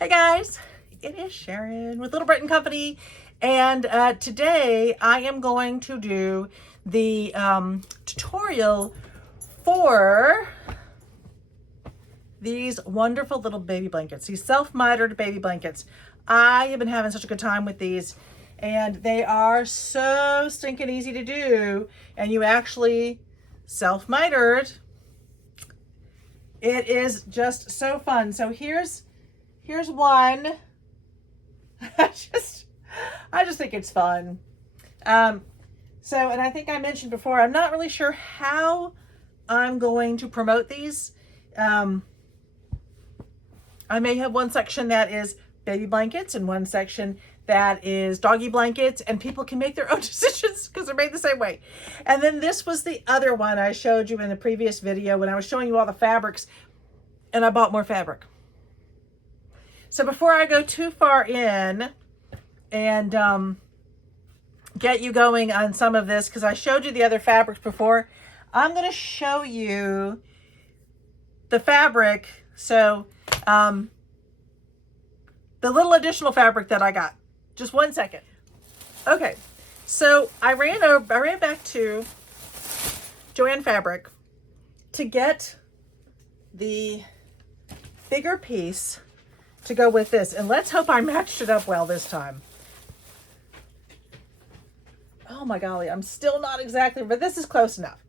Hey guys, it is Sharon with Little Britain Company, and today I am going to do the tutorial for these wonderful little baby blankets, these self-mitered baby blankets. I have been having such a good time with these, and they are so stinking easy to do, and you actually self-mitered. It is just so fun. So here's one. I just think it's fun. And I think I mentioned before, I'm not really sure how I'm going to promote these. I may have one section that is baby blankets and one section that is doggy blankets, and people can make their own decisions because they're made the same way. And then this was the other one I showed you in the previous video when I was showing you all the fabrics, and I bought more fabric. So before I go too far in and get you going on some of this, because I showed you the other fabrics before, I'm going to show you the fabric. So the little additional fabric that I got. Just 1 second. Okay, so I ran back to Joann Fabric to get the bigger piece to go with this, and let's hope I matched it up well this time. Oh my golly, I'm still not exactly, but this is close enough.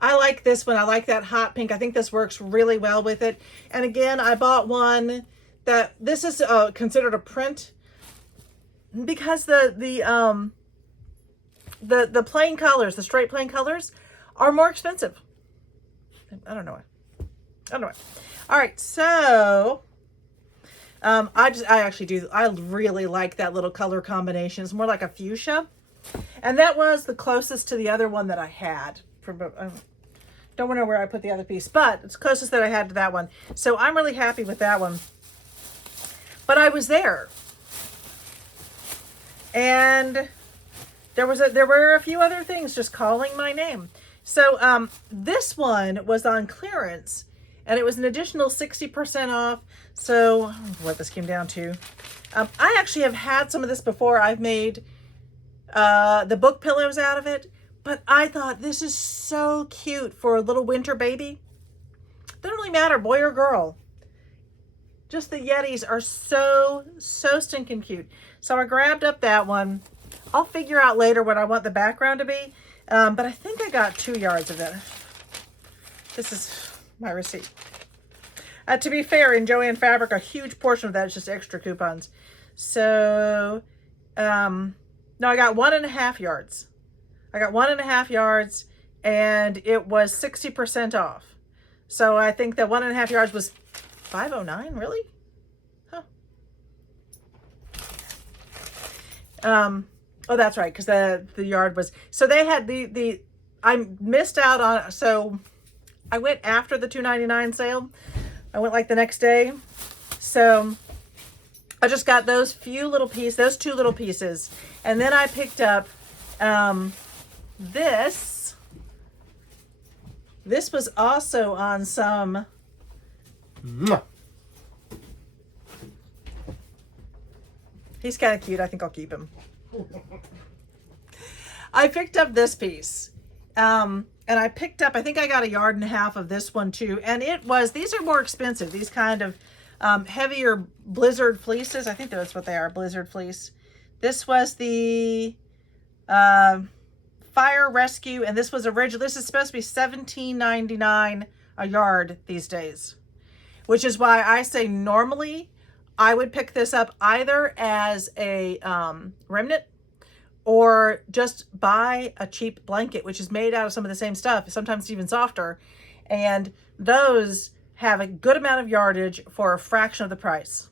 I like this one. I like that hot pink. I think this works really well with it. And again, I bought one that this is considered a print because the plain colors, the straight plain colors, are more expensive. I don't know why. All right, so I really like that little color combination. It's more like a fuchsia. And that was the closest to the other one that I had. Don't know where I put the other piece, but it's closest that I had to that one. So I'm really happy with that one. But I was there. And there were a few other things just calling my name. So this one was on clearance, and it was an additional 60% off. So what this came down to. I actually have had some of this before. I've made the book pillows out of it, but I thought this is so cute for a little winter baby. Doesn't really matter, boy or girl. Just the Yetis are so stinking cute. So I grabbed up that one. I'll figure out later what I want the background to be, but I think I got 2 yards of it. This is my receipt. To be fair, in Joann Fabric, a huge portion of that is just extra coupons. So, no, I got 1.5 yards. I got 1.5 yards, and it was 60% off. So I think that 1.5 yards was $5.09, really? Huh. Oh, that's right, because the yard was, so they had I missed out on, so I went after the $2.99 sale. I went like the next day. So I just got those two little pieces. And then I picked up this. This was also on some. He's kind of cute. I think I'll keep him. I picked up this piece. And I picked up, I think I got 1.5 yards of this one too. And these are more expensive. These kind of heavier blizzard fleeces. I think that's what they are, blizzard fleece. This was the Fire Rescue, and this was original. This is supposed to be $17.99 a yard these days, which is why I say normally I would pick this up either as a remnant or just buy a cheap blanket, which is made out of some of the same stuff, sometimes even softer. And those have a good amount of yardage for a fraction of the price.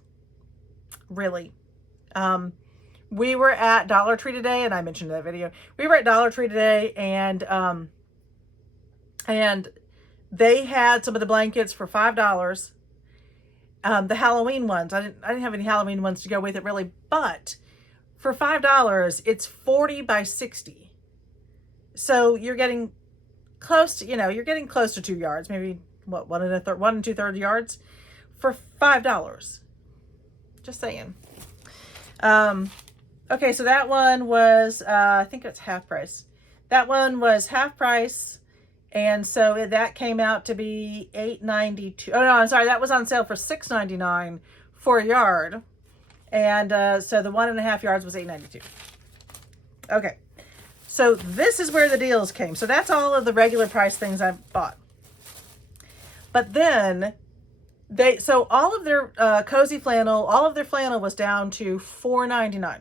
Really. We were at Dollar Tree today, and I mentioned in that video. We were at Dollar Tree today, and they had some of the blankets for $5. The Halloween ones. I didn't have any Halloween ones to go with it really, but for $5, it's 40 by 60. So you're getting close to, you're getting close to 2 yards, maybe what, 1 2/3 yards for $5. Just saying. Okay, so that one was, I think it's half price. That one was half price. And so that came out to be $8.92. Oh no, I'm sorry. That was on sale for $6.99 for a yard. And so the 1.5 yards was $8.92. Okay. So this is where the deals came. So that's all of the regular price things I bought. But then so all of their cozy flannel, all of their flannel was down to $4.99.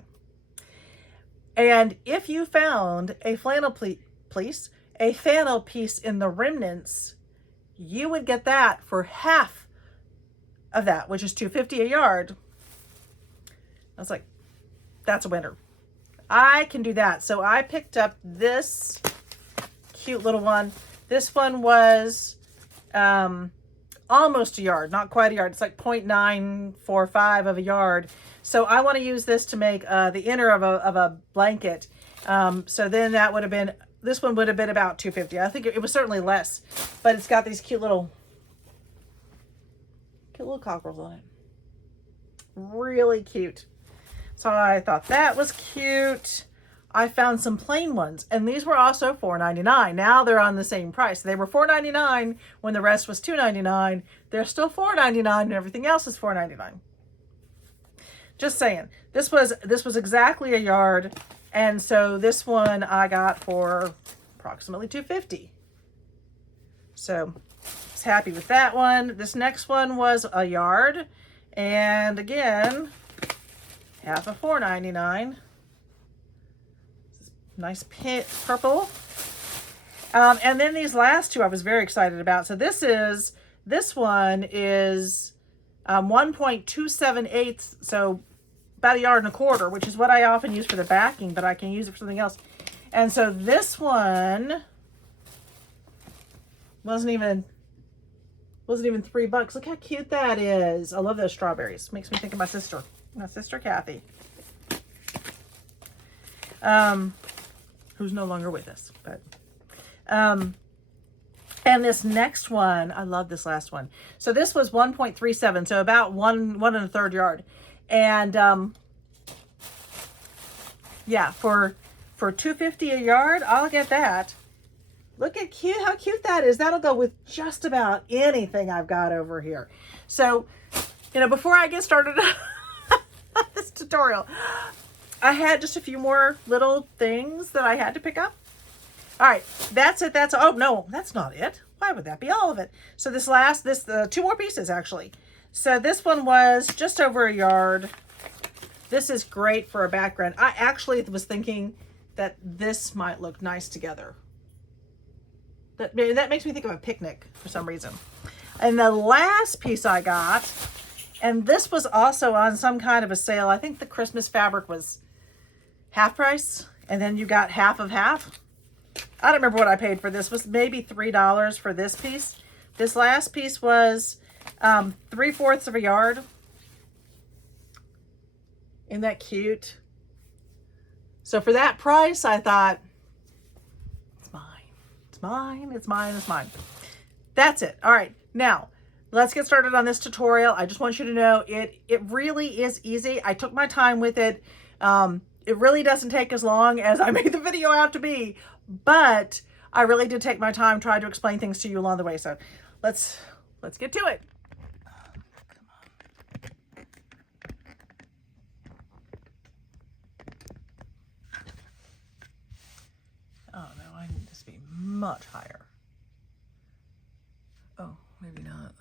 And if you found a flannel piece in the remnants, you would get that for half of that, which is $2.50 a yard. I was like, that's a winner. I can do that. So I picked up this cute little one. This one was almost a yard, not quite a yard. It's like 0.945 of a yard. So I want to use this to make the inner of a blanket. So then that would have been, this one would have been about $2.50. I think it was certainly less, but it's got these cute little cockerels on it. Really cute. So I thought that was cute. I found some plain ones, and these were also $4.99. Now they're on the same price. They were $4.99 when the rest was $2.99. They're still $4.99, and everything else is $4.99. Just saying. This was exactly a yard, and so this one I got for approximately $2.50. So I was happy with that one. This next one was a yard, and again, half of $4.99. Nice pink, purple. And then these last two I was very excited about. So this one is 1.278, so about 1.25 yards, which is what I often use for the backing, but I can use it for something else. And so this one wasn't even $3. Look how cute that is. I love those strawberries. Makes me think of my sister Kathy. Who's no longer with us, but and this next one, I love this last one. So this was 1.37, so about 1.33 yard. And yeah, for $2.50 a yard, I'll get that. Look at how cute that is. That'll go with just about anything I've got over here. So, before I get started on this tutorial, I had just a few more little things that I had to pick up. All right, that's it. Oh no, that's not it. Why would that be all of it? So two more pieces actually. So this one was just over 1 yard. This is great for a background. I actually was thinking that this might look nice together. That makes me think of a picnic for some reason. And the last piece I got, and this was also on some kind of a sale. I think the Christmas fabric was half price, and then you got half of half. I don't remember what I paid for this. It was maybe $3 for this piece. This last piece was 3/4 of a yard. Isn't that cute? So for that price, I thought, it's mine. It's mine. It's mine. It's mine. That's it. All right. Now, let's get started on this tutorial. I just want you to know it really is easy. I took my time with it. It really doesn't take as long as I made the video out to be, but I really did take my time trying to explain things to you along the way. So let's get to it. Oh no, I need this to be much higher. Oh, maybe not.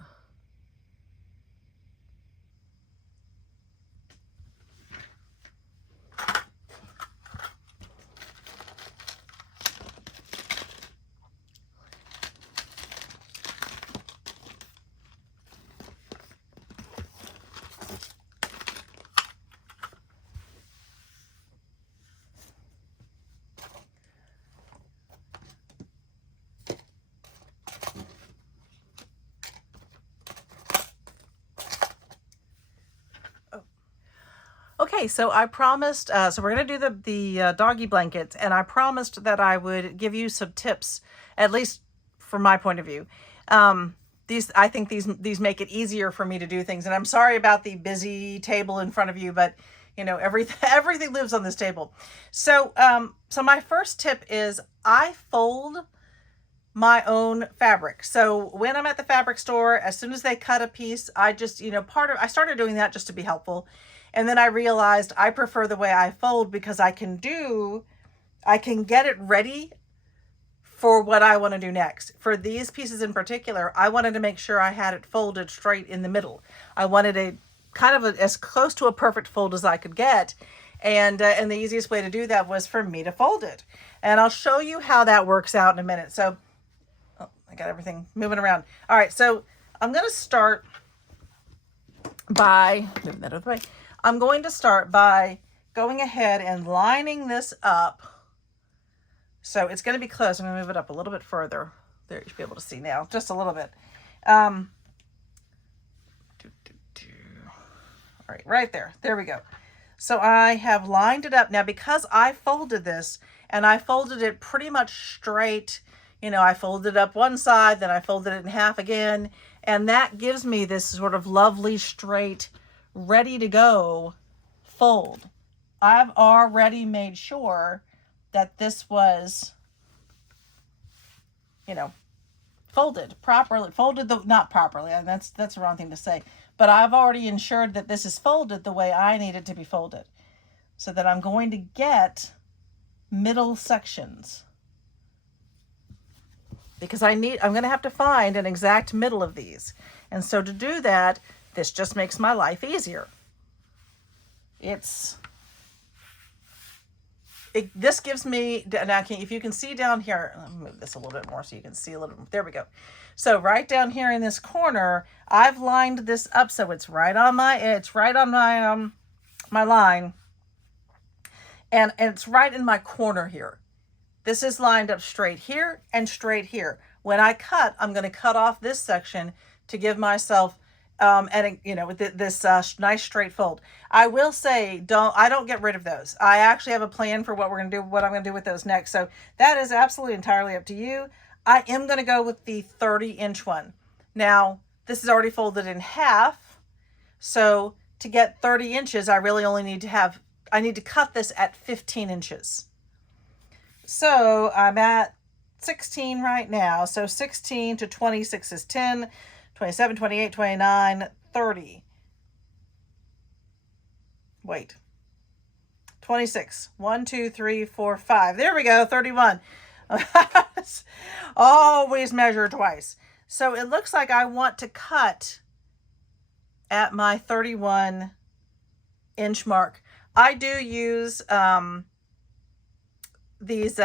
Okay, so I promised, so we're going to do the doggy blankets, and I promised that I would give you some tips, at least from my point of view. I think these make it easier for me to do things. And I'm sorry about the busy table in front of you, but you know, everything lives on this table. So, so my first tip is I fold my own fabric. So when I'm at the fabric store, as soon as they cut a piece, I just, you know, I started doing that just to be helpful. And then I realized I prefer the way I fold because I can get it ready for what I want to do next. For these pieces in particular, I wanted to make sure I had it folded straight in the middle. I wanted a kind of as close to a perfect fold as I could get. And the easiest way to do that was for me to fold it. And I'll show you how that works out in a minute. So, oh, I got everything moving around. All right, so I'm going to start by, moving that out of the way. I'm going to start by going ahead and lining this up. So it's going to be close. I'm going to move it up a little bit further. There, you should be able to see now, just a little bit. All right there. There we go. So I have lined it up. Now, because I folded this, and I folded it pretty much straight, you know, I folded up one side, then I folded it in half again, and that gives me this sort of lovely, straight, ready to go fold. I've already made sure that this was, you know, folded properly, not properly, and that's the wrong thing to say, but I've already ensured that this is folded the way I need it to be folded, so that I'm going to get middle sections, because I'm going to have to find an exact middle of these. And so to do that, this just makes my life easier. This gives me, now if you can see down here, let me move this a little bit more so you can see a little bit. There we go. So right down here in this corner, I've lined this up so it's right on my my line, and it's right in my corner here. This is lined up straight here and straight here. When I cut, I'm going to cut off this section to give myself and you know, this nice straight fold. I will say, I don't get rid of those. I actually have a plan for what I'm going to do with those next. So that is absolutely entirely up to you. I am going to go with the 30-inch one. Now, this is already folded in half. So to get 30 inches, I really only need to cut this at 15 inches. So I'm at 16 right now. So 16 to 26 is 10. 27, 28, 29, 30. Wait. 26. 1, 2, 3, 4, 5. There we go. 31. Always measure twice. So it looks like I want to cut at my 31-inch mark. I do use these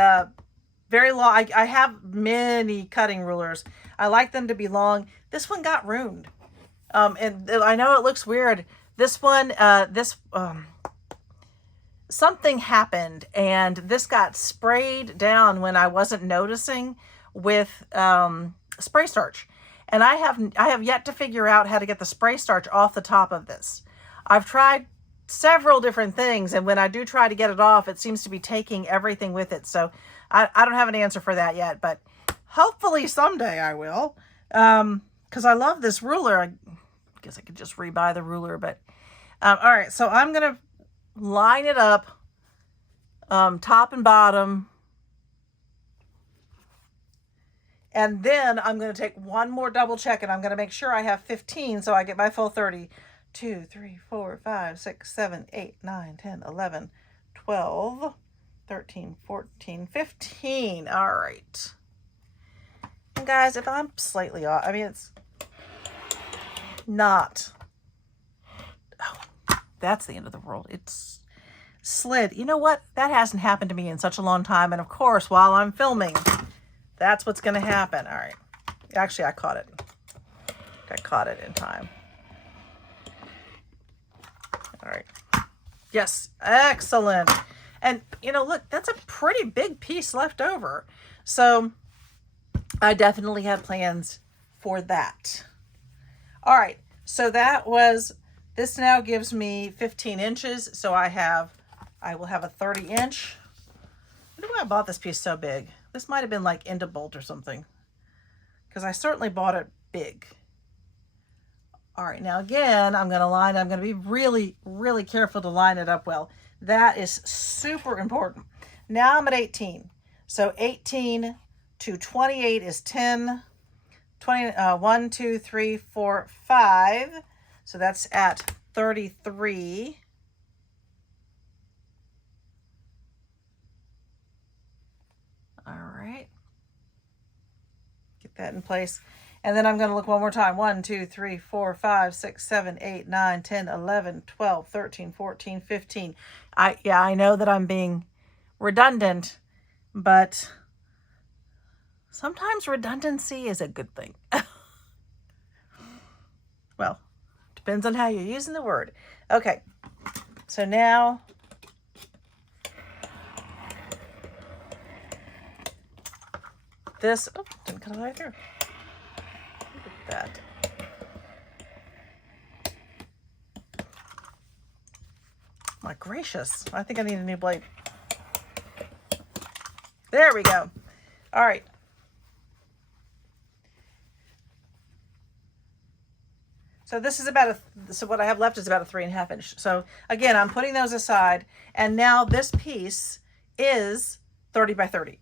very long. I have many cutting rulers. I like them to be long. This one got ruined. And I know it looks weird. This one, something happened and this got sprayed down when I wasn't noticing with spray starch. And I have yet to figure out how to get the spray starch off the top of this. I've tried several different things, and when I do try to get it off, it seems to be taking everything with it. So I don't have an answer for that yet, but hopefully someday I will. Because I love this ruler. I guess I could just rebuy the ruler, but all right. So I'm going to line it up top and bottom. And then I'm going to take one more double check, and I'm going to make sure I have 15 so I get my full 30. 2, 3, 4, 5, 6, 7, 8, 9, 10, 11, 12, 13, 14, 15. All right. And guys, if I'm slightly off, I mean, it's not. Oh, that's the end of the world. It's slid. You know what? That hasn't happened to me in such a long time. And of course, while I'm filming, that's what's going to happen. All right. Actually, I caught it. I caught it in time. All right. Yes. Excellent. And, you know, look, that's a pretty big piece left over. So I definitely have plans for that. All right. So this now gives me 15 inches. So I will have a 30-inch. I don't know why I bought this piece so big. This might have been like Bolt or something, because I certainly bought it big. All right, now again, I'm going to be really, really careful to line it up well. That is super important. Now I'm at 18. So 18 to 28 is 10, 20, 1, 2, 3, 4, 5. So that's at 33. All right. Get that in place. And then I'm going to look one more time. 1, 2, 3, 4, 5, 6, 7, 8, 9, 10, 11, 12, 13, 14, 15. I know that I'm being redundant, but sometimes redundancy is a good thing. Well, depends on how you're using the word. Okay, so now this, oh, didn't cut it right through. Look at that. My gracious, I think I need a new blade. There we go. All right. So this is about so what I have left is about a 3.5 inch. So again, I'm putting those aside, and now this piece is 30 by 30.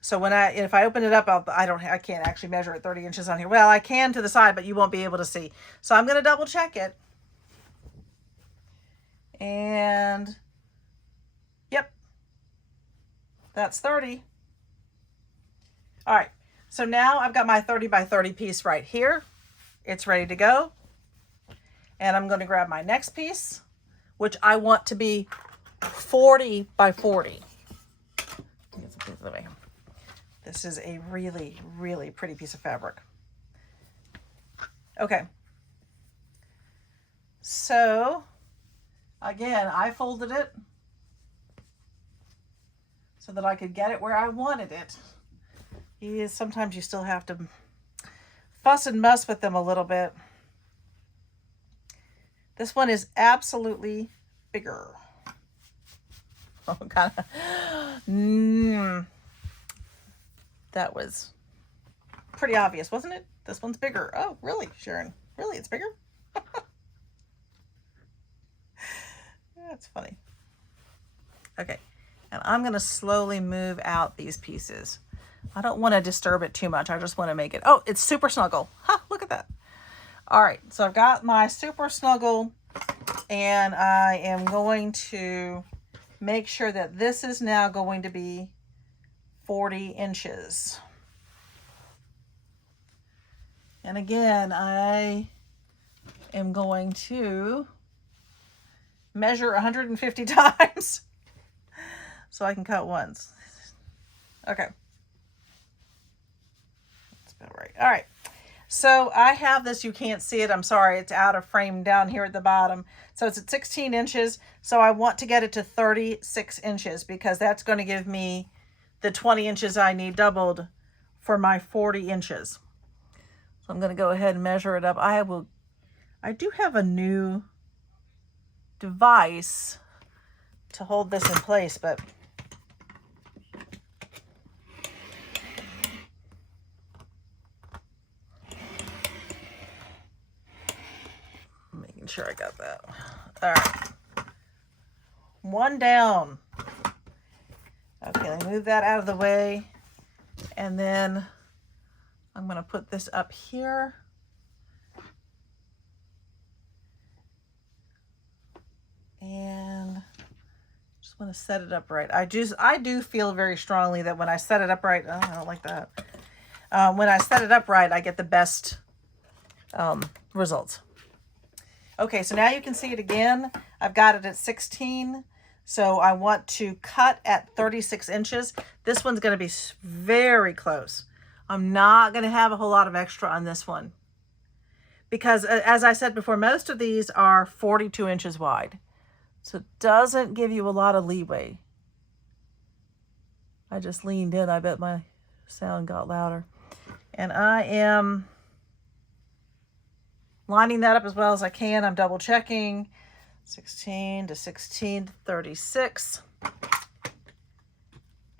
So if I open it up, I can't actually measure it 30 inches on here. Well, I can to the side, but you won't be able to see. So I'm going to double check it. And yep, that's 30. All right. So now I've got my 30 by 30 piece right here. It's ready to go. And I'm going to grab my next piece, which I want to be 40 by 40. This is a really, really pretty piece of fabric. Okay. So again, I folded it so that I could get it where I wanted it. Sometimes you still have to fuss and muss with them a little bit. This one is absolutely bigger. Oh, kind of. That was pretty obvious, wasn't it? This one's bigger. Oh, really, Sharon? Really, it's bigger? That's funny. Okay, and I'm going to slowly move out these pieces. I don't want to disturb it too much. I just want to make it, oh, it's super snuggle. Look at that. All right, so I've got my super snuggle, and I am going to make sure that this is now going to be 40 inches. And again, I am going to measure 150 times so I can cut once. Okay. That's about right. All right. So I have this, you can't see it. I'm sorry. It's out of frame down here at the bottom. So it's at 16 inches. So I want to get it to 36 inches because that's going to give me the 20 inches I need doubled for my 40 inches. So I'm going to go ahead and measure it up. I do have a new device to hold this in place, but making sure I got that. All right. One down. Okay, let me move that out of the way. And then I'm going to put this up here. And just want to set it up right. I do feel very strongly that when I set it up right, oh, I don't like that. When I set it up right, I get the best results. Okay, so now you can see it again. I've got it at 16. So I want to cut at 36 inches. This one's going to be very close. I'm not going to have a whole lot of extra on this one. Because as I said before, most of these are 42 inches wide. So it doesn't give you a lot of leeway. I just leaned in. I bet my sound got louder. And I am lining that up as well as I can. I'm double checking. 16 to 16 to 36.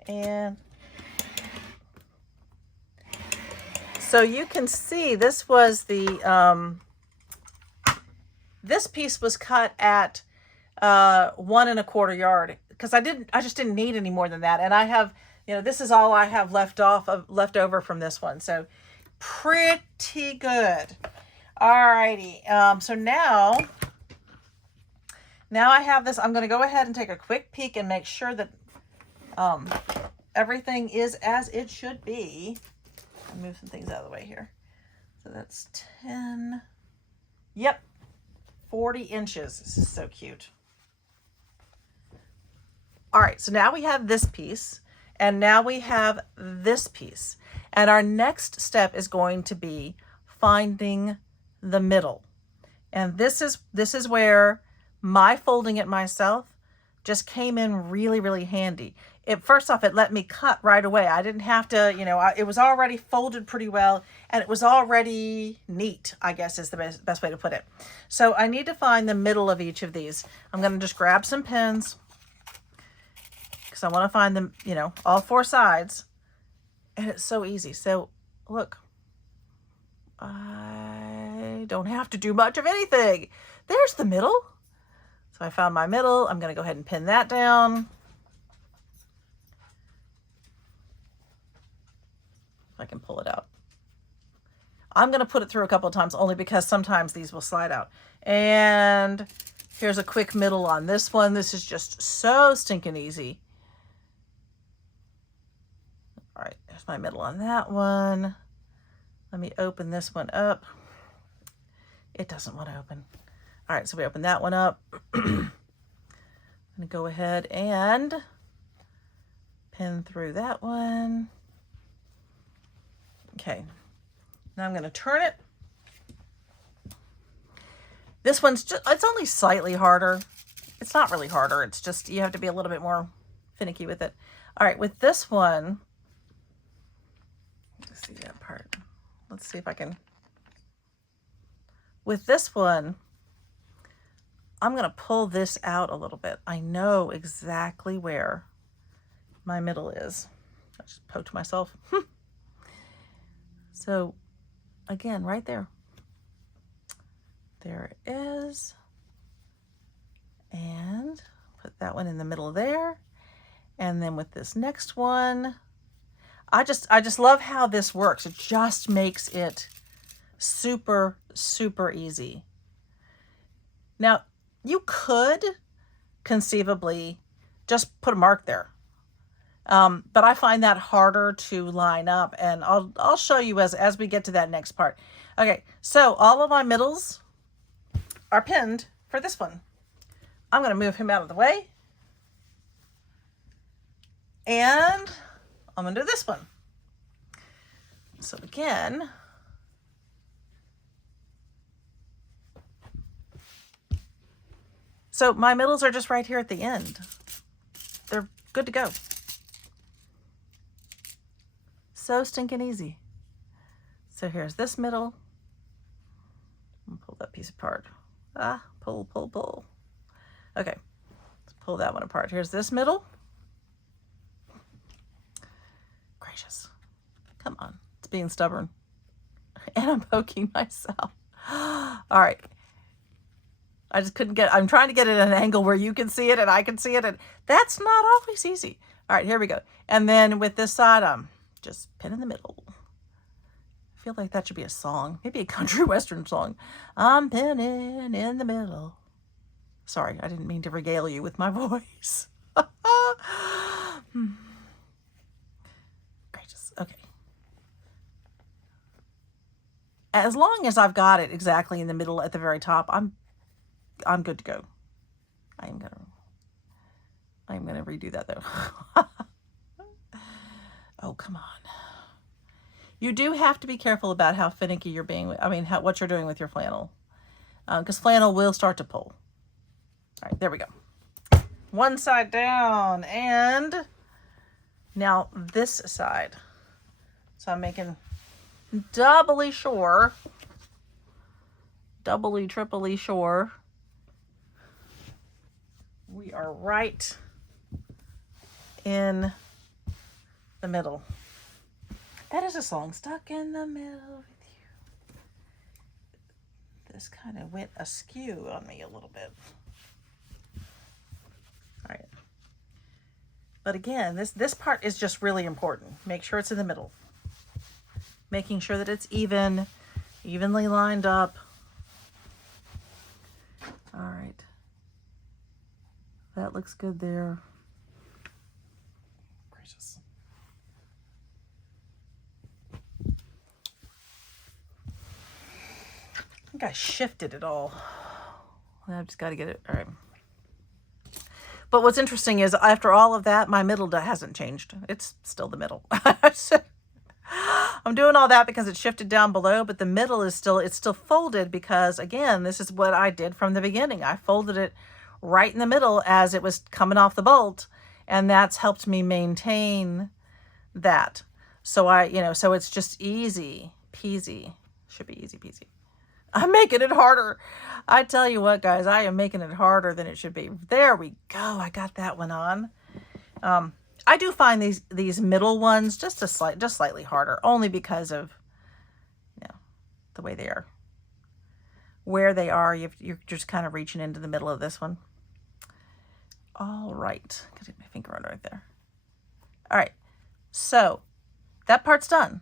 And So you can see this was the, this piece was cut at 1 1/4 yard because I just didn't need any more than that. And I have, this is all I have left over from this one. So pretty good. Alrighty. So now I have this. I'm going to go ahead and take a quick peek and make sure that everything is as it should be. I'll move some things out of the way here. So that's 10. Yep. 40 inches. This is so cute. All right, so now we have this piece, and now we have this piece. And our next step is going to be finding the middle. And this is where my folding it myself just came in really, really handy. First off, it let me cut right away. I didn't have to, it was already folded pretty well, and it was already neat, I guess is the best way to put it. So I need to find the middle of each of these. I'm going to just grab some pins because I want to find them, all 4 sides. And it's so easy. So look, I don't have to do much of anything. There's the middle. So I found my middle. I'm going to go ahead and pin that down. I can pull it out. I'm going to put it through a couple of times only because sometimes these will slide out. And here's a quick middle on this one. This is just so stinking easy. All right, there's my middle on that one. Let me open this one up. It doesn't want to open. All right, so we open that one up. I'm going to go ahead and pin through that one. Okay, now I'm going to turn it. This one's just, it's only slightly harder. It's not really harder. It's just, you have to be a little bit more finicky with it. All right, with this one, let's see that part. Let's see if I can. With this one, I'm going to pull this out a little bit. I know exactly where my middle is. I just poked myself. So again, right there. There it is. And put that one in the middle there. And then with this next one, I just love how this works. It just makes it super, super easy. Now, you could conceivably just put a mark there. But I find that harder to line up, and I'll show you as we get to that next part. Okay, so all of my middles are pinned for this one. I'm going to move him out of the way. And I'm going to do this one. So again, so my middles are just right here at the end. They're good to go. So stinking easy. So here's this middle. I'll pull that piece apart. Pull, pull, pull. Okay, let's pull that one apart. Here's this middle. Gracious. Come on, it's being stubborn. And I'm poking myself. All right. I just couldn't I'm trying to get it at an angle where you can see it and I can see it, and that's not always easy. All right, here we go. And then with this side, just pin in the middle. I feel like that should be a song, maybe a country western song. I'm pinning in the middle. Sorry, I didn't mean to regale you with my voice. Gracious. Okay. As long as I've got it exactly in the middle at the very top, I'm good to go. I'm gonna redo that though. Oh, come on. You do have to be careful about how finicky you're being. What you're doing with your flannel, because flannel will start to pull. All right, there we go. One side down, and now this side. So I'm making doubly, triply sure we are right in the middle. That is a song. Stuck in the middle with you. This kind of went askew on me a little bit. All right. But again, this part is just really important. Make sure it's in the middle. Making sure that it's evenly lined up. All right. That looks good there. Gracious. I think I shifted it all. I've just got to get it. All right. But what's interesting is after all of that, my middle hasn't changed. It's still the middle. I'm doing all that because it shifted down below, but the middle is still folded because, again, this is what I did from the beginning. I folded it right in the middle as it was coming off the bolt, and that's helped me maintain that. So so it's just easy peasy. Should be easy peasy. I'm making it harder. I tell you what, guys, I am making it harder than it should be. There we go. I got that one on. I do find these middle ones just slightly harder, only because of the way they are. Where they are, you're just kind of reaching into the middle of this one. All right. Gotta get my finger on right there. All right. So that part's done.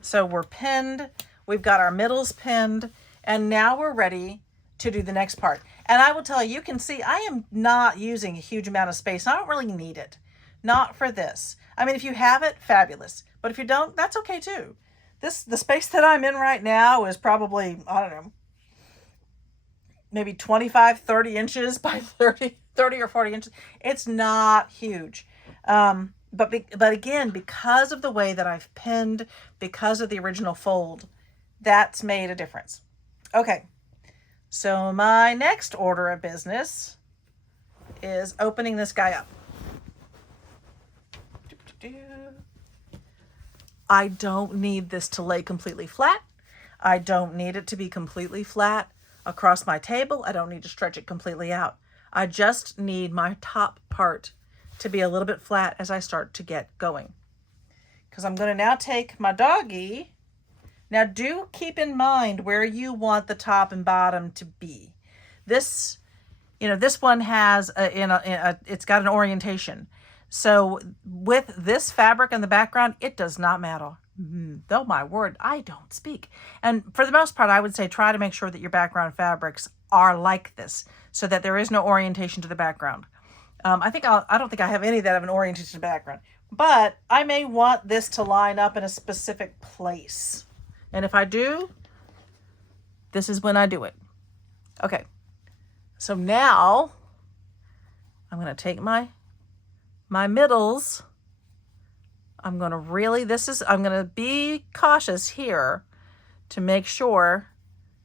So we're pinned. We've got our middles pinned, and now we're ready to do the next part. And I will tell you, you can see I am not using a huge amount of space. I don't really need it. Not for this. I mean, if you have it, fabulous. But if you don't, that's okay too. The space that I'm in right now is probably, I don't know, maybe 25, 30 inches by 30 or 40 inches. It's not huge. But again, because of the way that I've pinned, because of the original fold, that's made a difference. Okay, so my next order of business is opening this guy up. I don't need this to lay completely flat. I don't need it to be completely flat across my table. I don't need to stretch it completely out. I just need my top part to be a little bit flat as I start to get going. Because I'm going to now take my doggy. Now do keep in mind where you want the top and bottom to be. This, this one has it's got an orientation. So with this fabric in the background, it does not matter. Though my word, I don't speak. And for the most part, I would say try to make sure that your background fabrics are like this so that there is no orientation to the background. I don't think I have any that have an orientation to the background, but I may want this to line up in a specific place. And if I do, this is when I do it. Okay. So now I'm going to take my middles. I'm going to be cautious here to make sure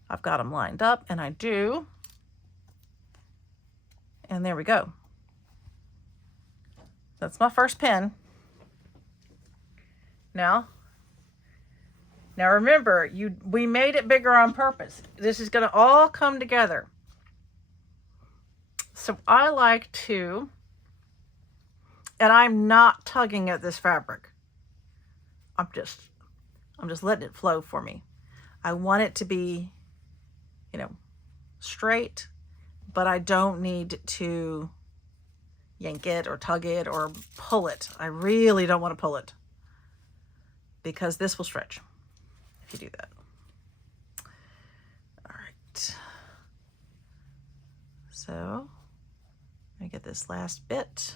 I've got them lined up, and I do. And there we go. That's my first pin. Now remember, we made it bigger on purpose. This is going to all come together. So I like to, and I'm not tugging at this fabric. I'm just letting it flow for me. I want it to be, straight, but I don't need to yank it or tug it or pull it. I really don't want to pull it because this will stretch if you do that. All right. So let me get this last bit.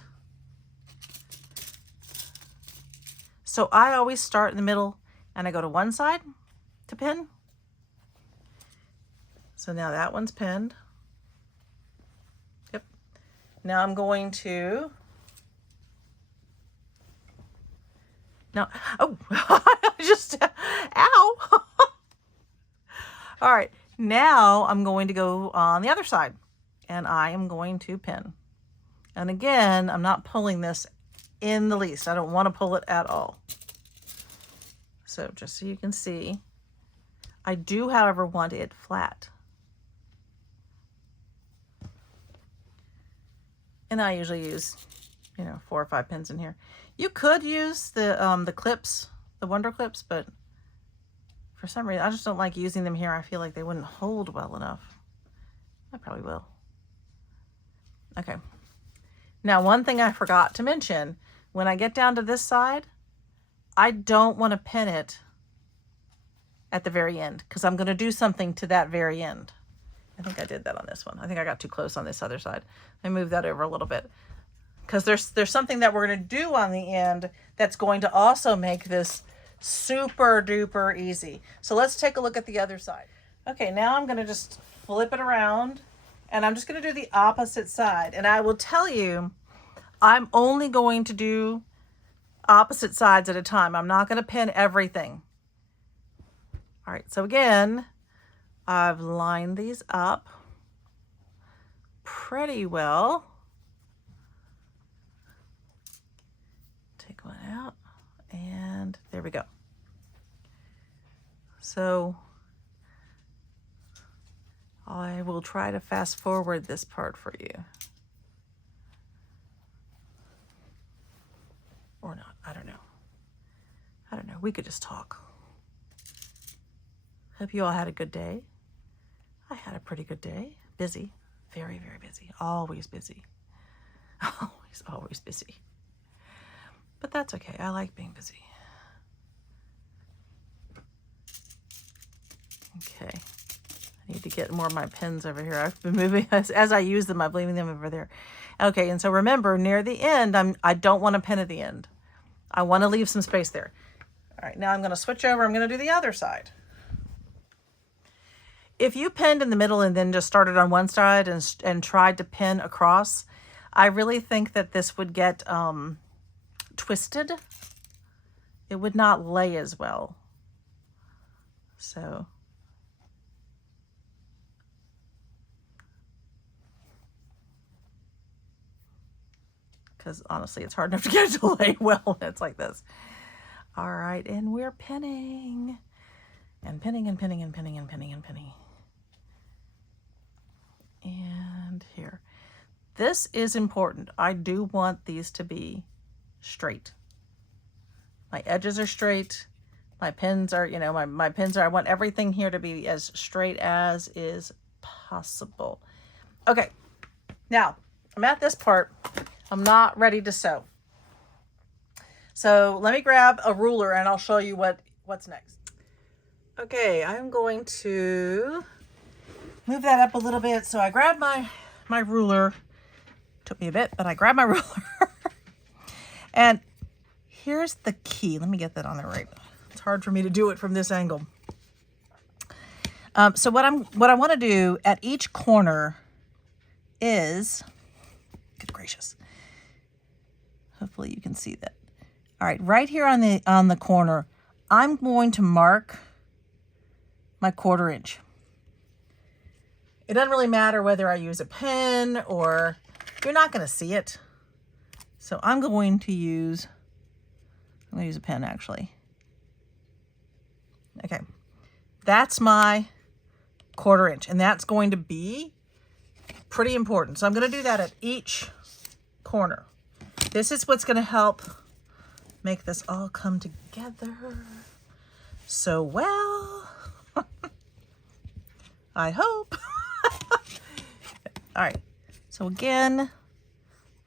So I always start in the middle and I go to one side to pin. So now that one's pinned. Yep. Now I'm going to, ow. All right, now I'm going to go on the other side and I am going to pin. And again, I'm not pulling this in the least. I don't want to pull it at all. So just so you can see, I do, however, want it flat. And I usually use, 4 or 5 pins in here. You could use the clips, the Wonder Clips, but for some reason, I just don't like using them here. I feel like they wouldn't hold well enough. I probably will. Okay. Now, one thing I forgot to mention, when I get down to this side, I don't want to pin it at the very end because I'm going to do something to that very end. I think I did that on this one. I think I got too close on this other side. I moved that over a little bit because there's something that we're going to do on the end that's going to also make this super duper easy. So let's take a look at the other side. Okay, now I'm going to just flip it around and I'm just going to do the opposite side. And I will tell you, I'm only going to do opposite sides at a time. I'm not going to pin everything. All right, so again, I've lined these up pretty well. Take one out and there we go. So I will try to fast forward this part for you. Or not, I don't know. I don't know, we could just talk. Hope you all had a good day. I had a pretty good day. Busy, very, very busy. Always busy. Always busy. But that's okay, I like being busy. Okay, I need to get more of my pins over here. I've been moving, as I use them, I'm leaving them over there. Okay, and so remember, near the end, I don't want to pin at the end. I want to leave some space there. All right, now I'm going to switch over. I'm going to do the other side. If you pinned in the middle and then just started on one side and tried to pin across, I really think that this would get twisted. It would not lay as well. So because honestly, it's hard enough to get it to lay well when it's like this. All right, and we're pinning and pinning and pinning and pinning and pinning and pinning. And here, this is important. I do want these to be straight. My edges are straight. My pins are, you know, my pins are, I want everything here to be as straight as is possible. Okay, now I'm at this part. I'm not ready to sew. So let me grab a ruler and I'll show you what's next. Okay, I'm going to move that up a little bit. So I grabbed my ruler. Took me a bit, but I grabbed my ruler. And here's the key. Let me get that on there right. It's hard for me to do it from this angle. So what I want to do at each corner is, good gracious. Hopefully you can see that. All right, right here on the corner, I'm going to mark my 1/4 inch. It doesn't really matter whether I use a pen or you're not going to see it. So I'm going to use a pen actually. Okay, that's my 1/4 inch, and that's going to be pretty important. So I'm going to do that at each corner. This is what's going to help make this all come together so well. I hope. All right. So again,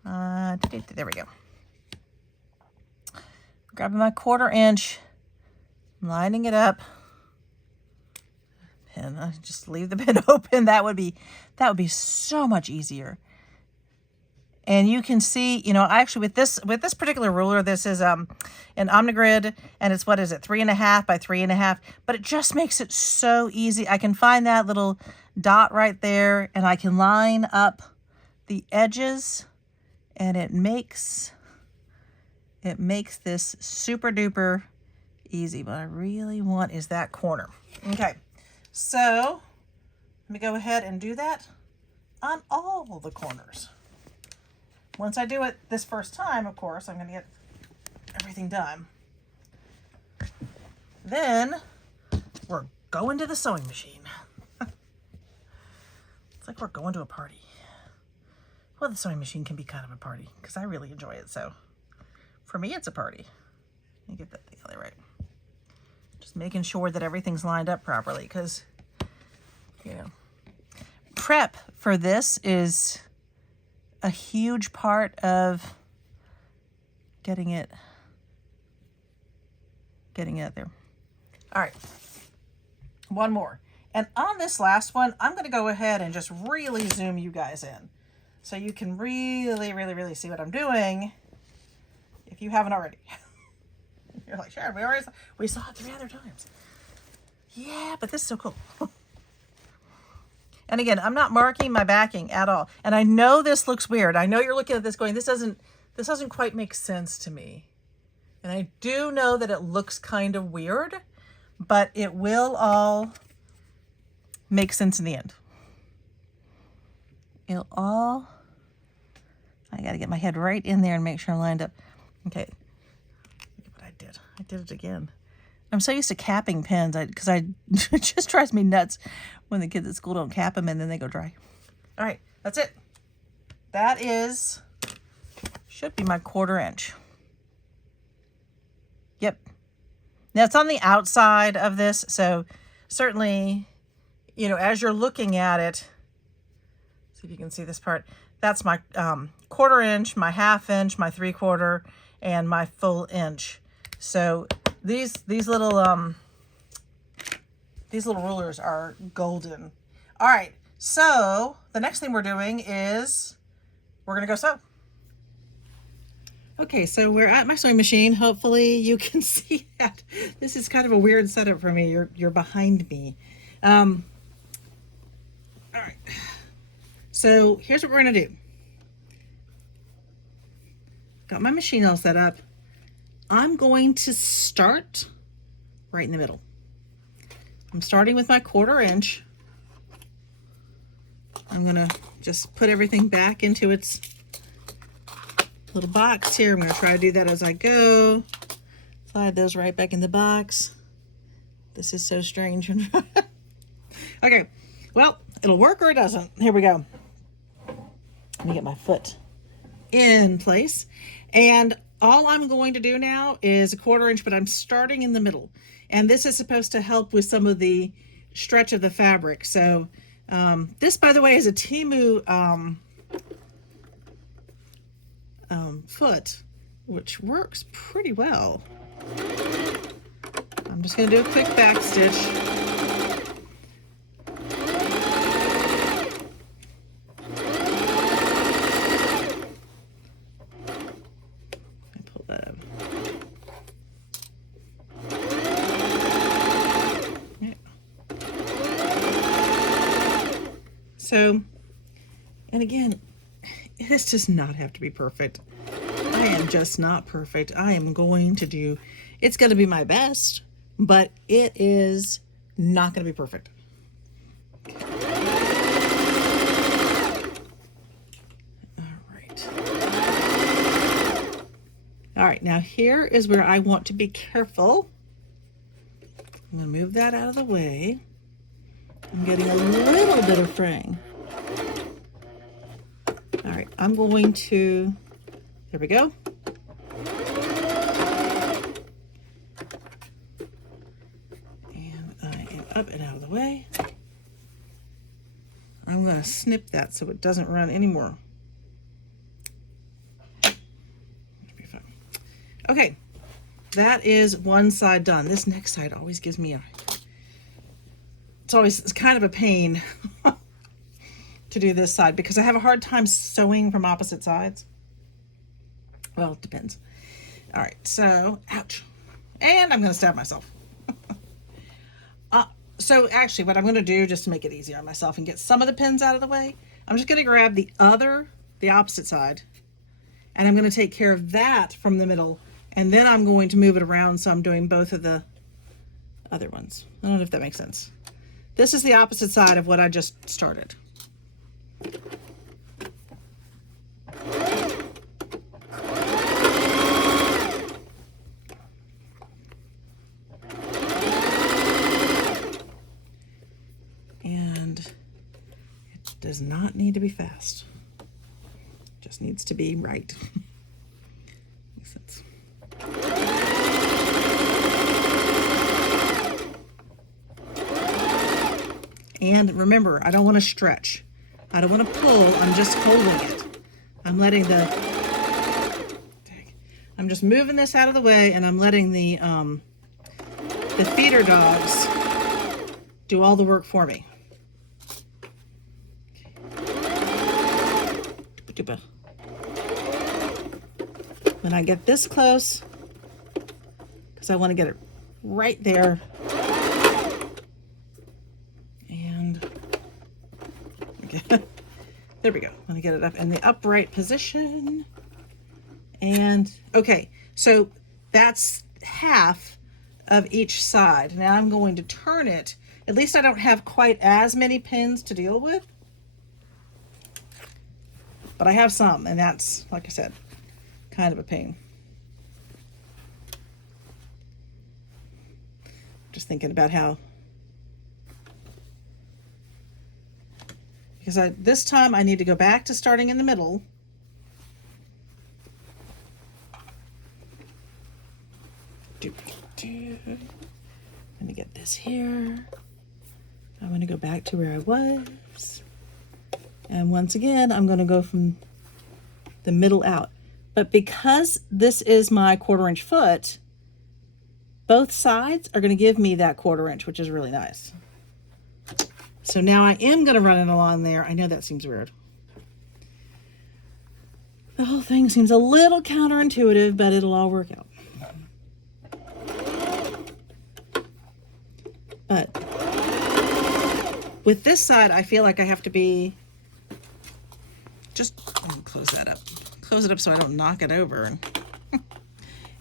there we go. Grabbing my 1/4 inch, lining it up. And I just leave the pin open. That would be so much easier. And you can see, you know, actually with this particular ruler, this is an Omnigrid, and it's, what is it, 3.5 by 3.5, but it just makes it so easy. I can find that little dot right there, and I can line up the edges, and it makes this super duper easy. What I really want is that corner. Okay, so let me go ahead and do that on all the corners. Once I do it this first time, of course, I'm going to get everything done. Then we're going to the sewing machine. It's like we're going to a party. Well, the sewing machine can be kind of a party because I really enjoy it. So for me, it's a party. Let me get that thing on there right. Just making sure that everything's lined up properly, because, you know, prep for this is a huge part of getting it there. All right, one more. And on this last one, I'm going to go ahead and just really zoom you guys in so you can really, really, really see what I'm doing if you haven't already. You're like, Sharon, we saw it 3 other times. Yeah, but this is so cool. And again, I'm not marking my backing at all. And I know this looks weird. I know you're looking at this going, this doesn't quite make sense to me. And I do know that it looks kind of weird, but it will all make sense in the end. I got to get my head right in there and make sure I'm lined up. Okay. Look at what I did. I did it again. I'm so used to capping pens because it just drives me nuts when the kids at school don't cap them and then they go dry. All right, that's it. That should be my 1/4 inch. Yep. Now it's on the outside of this, so certainly, you know, as you're looking at it, see if you can see this part, that's my 1/4 inch, my 1/2 inch, my 3/4, and my full inch. So these little rulers are golden. All right, so the next thing we're doing is we're gonna go sew. Okay, so we're at my sewing machine. Hopefully you can see that. This is kind of a weird setup for me. You're behind me. All right, so here's what we're gonna do. Got my machine all set up. I'm going to start right in the middle. I'm starting with my 1/4 inch. I'm gonna just put everything back into its little box here. I'm gonna try to do that as I go. Slide those right back in the box. This is so strange. Okay, well, it'll work or it doesn't. Here we go. Let me get my foot in place. And all I'm going to do now is a 1/4 inch, but I'm starting in the middle. And this is supposed to help with some of the stretch of the fabric. So this, by the way, is a Temu foot, which works pretty well. I'm just going to do a quick back stitch. Pull that up. Yeah. So, and again, this does not have to be perfect. I am just not perfect. I am going to do, it's going to be my best, but it is not going to be perfect. All right, now here is where I want to be careful. I'm going to move that out of the way. I'm getting a little bit of fraying. All right, I'm going to, there we go. And I am up and out of the way. I'm going to snip that so it doesn't run anymore. Okay, that is one side done. This next side always gives me it's kind of a pain to do this side because I have a hard time sewing from opposite sides. Well, it depends. All right, so, ouch. And I'm gonna stab myself. So actually what I'm gonna do, just to make it easier on myself and get some of the pins out of the way, I'm just gonna grab the opposite side, and I'm gonna take care of that from the middle. And then I'm going to move it around so I'm doing both of the other ones. I don't know if that makes sense. This is the opposite side of what I just started. And it does not need to be fast. It just needs to be right. Makes sense. And remember, I don't want to stretch. I don't want to pull, I'm just holding it. I'm letting I'm just moving this out of the way, and I'm letting the feeder dogs do all the work for me. When I get this close, because I want to get it right there, and there we go. I'm going to get it up in the upright position. And okay, so that's half of each side. Now I'm going to turn it. At least I don't have quite as many pins to deal with, but I have some, and that's, like I said, kind of a pain. Just thinking about how, because this time I need to go back to starting in the middle. Let me get this here. I'm going to go back to where I was. And once again, I'm going to go from the middle out. But because this is my 1/4 inch foot, both sides are going to give me that 1/4 inch, which is really nice. So now I am going to run it along there. I know that seems weird. The whole thing seems a little counterintuitive, but it'll all work out. But with this side, I feel like I have to be just, I'll close that up. Close it up so I don't knock it over and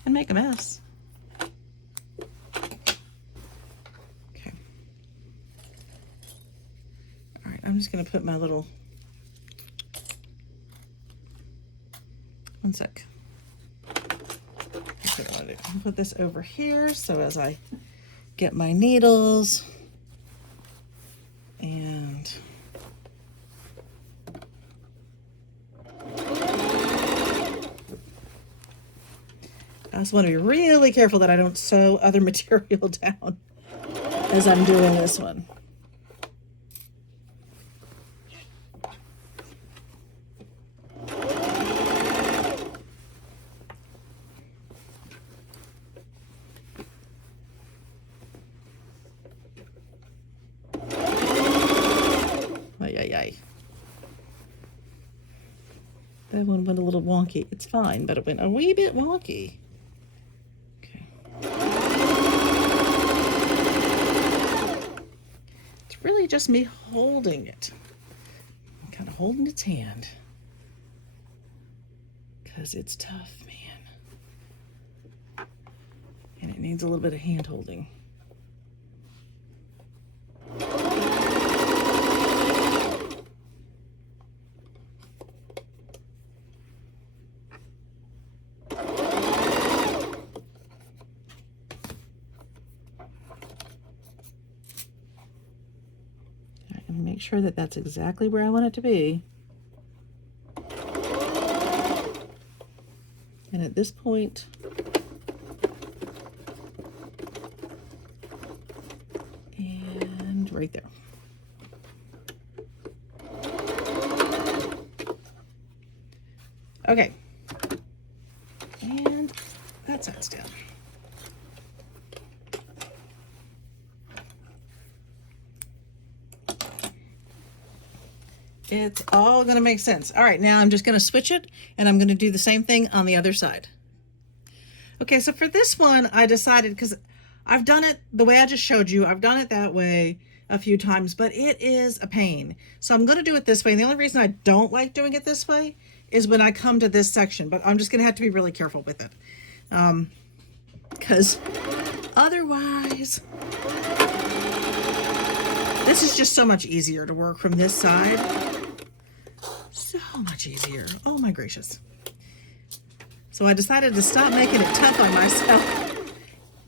make a mess. Okay. All right, I'm just going to put my little, one sec. Here's what I want to do. I'll put this over here so as I get my needles and I also want to be really careful that I don't sew other material down as I'm doing this one. That one went a little wonky. It's fine, but it went a wee bit wonky. Okay. It's really just me holding it. I'm kind of holding its hand. Because it's tough, man. And it needs a little bit of hand holding. Make sure that that's exactly where I want it to be. And at this point, and right there. Okay. And that side's down. It's all going to make sense. All right, now I'm just going to switch it, and I'm going to do the same thing on the other side. Okay, so for this one, I decided, because I've done it the way I just showed you, I've done it that way a few times, but it is a pain. So I'm going to do it this way. And the only reason I don't like doing it this way is when I come to this section, but I'm just going to have to be really careful with it. Because otherwise, this is just so much easier to work from this side. So much easier. Oh my gracious. So I decided to stop making it tough on myself.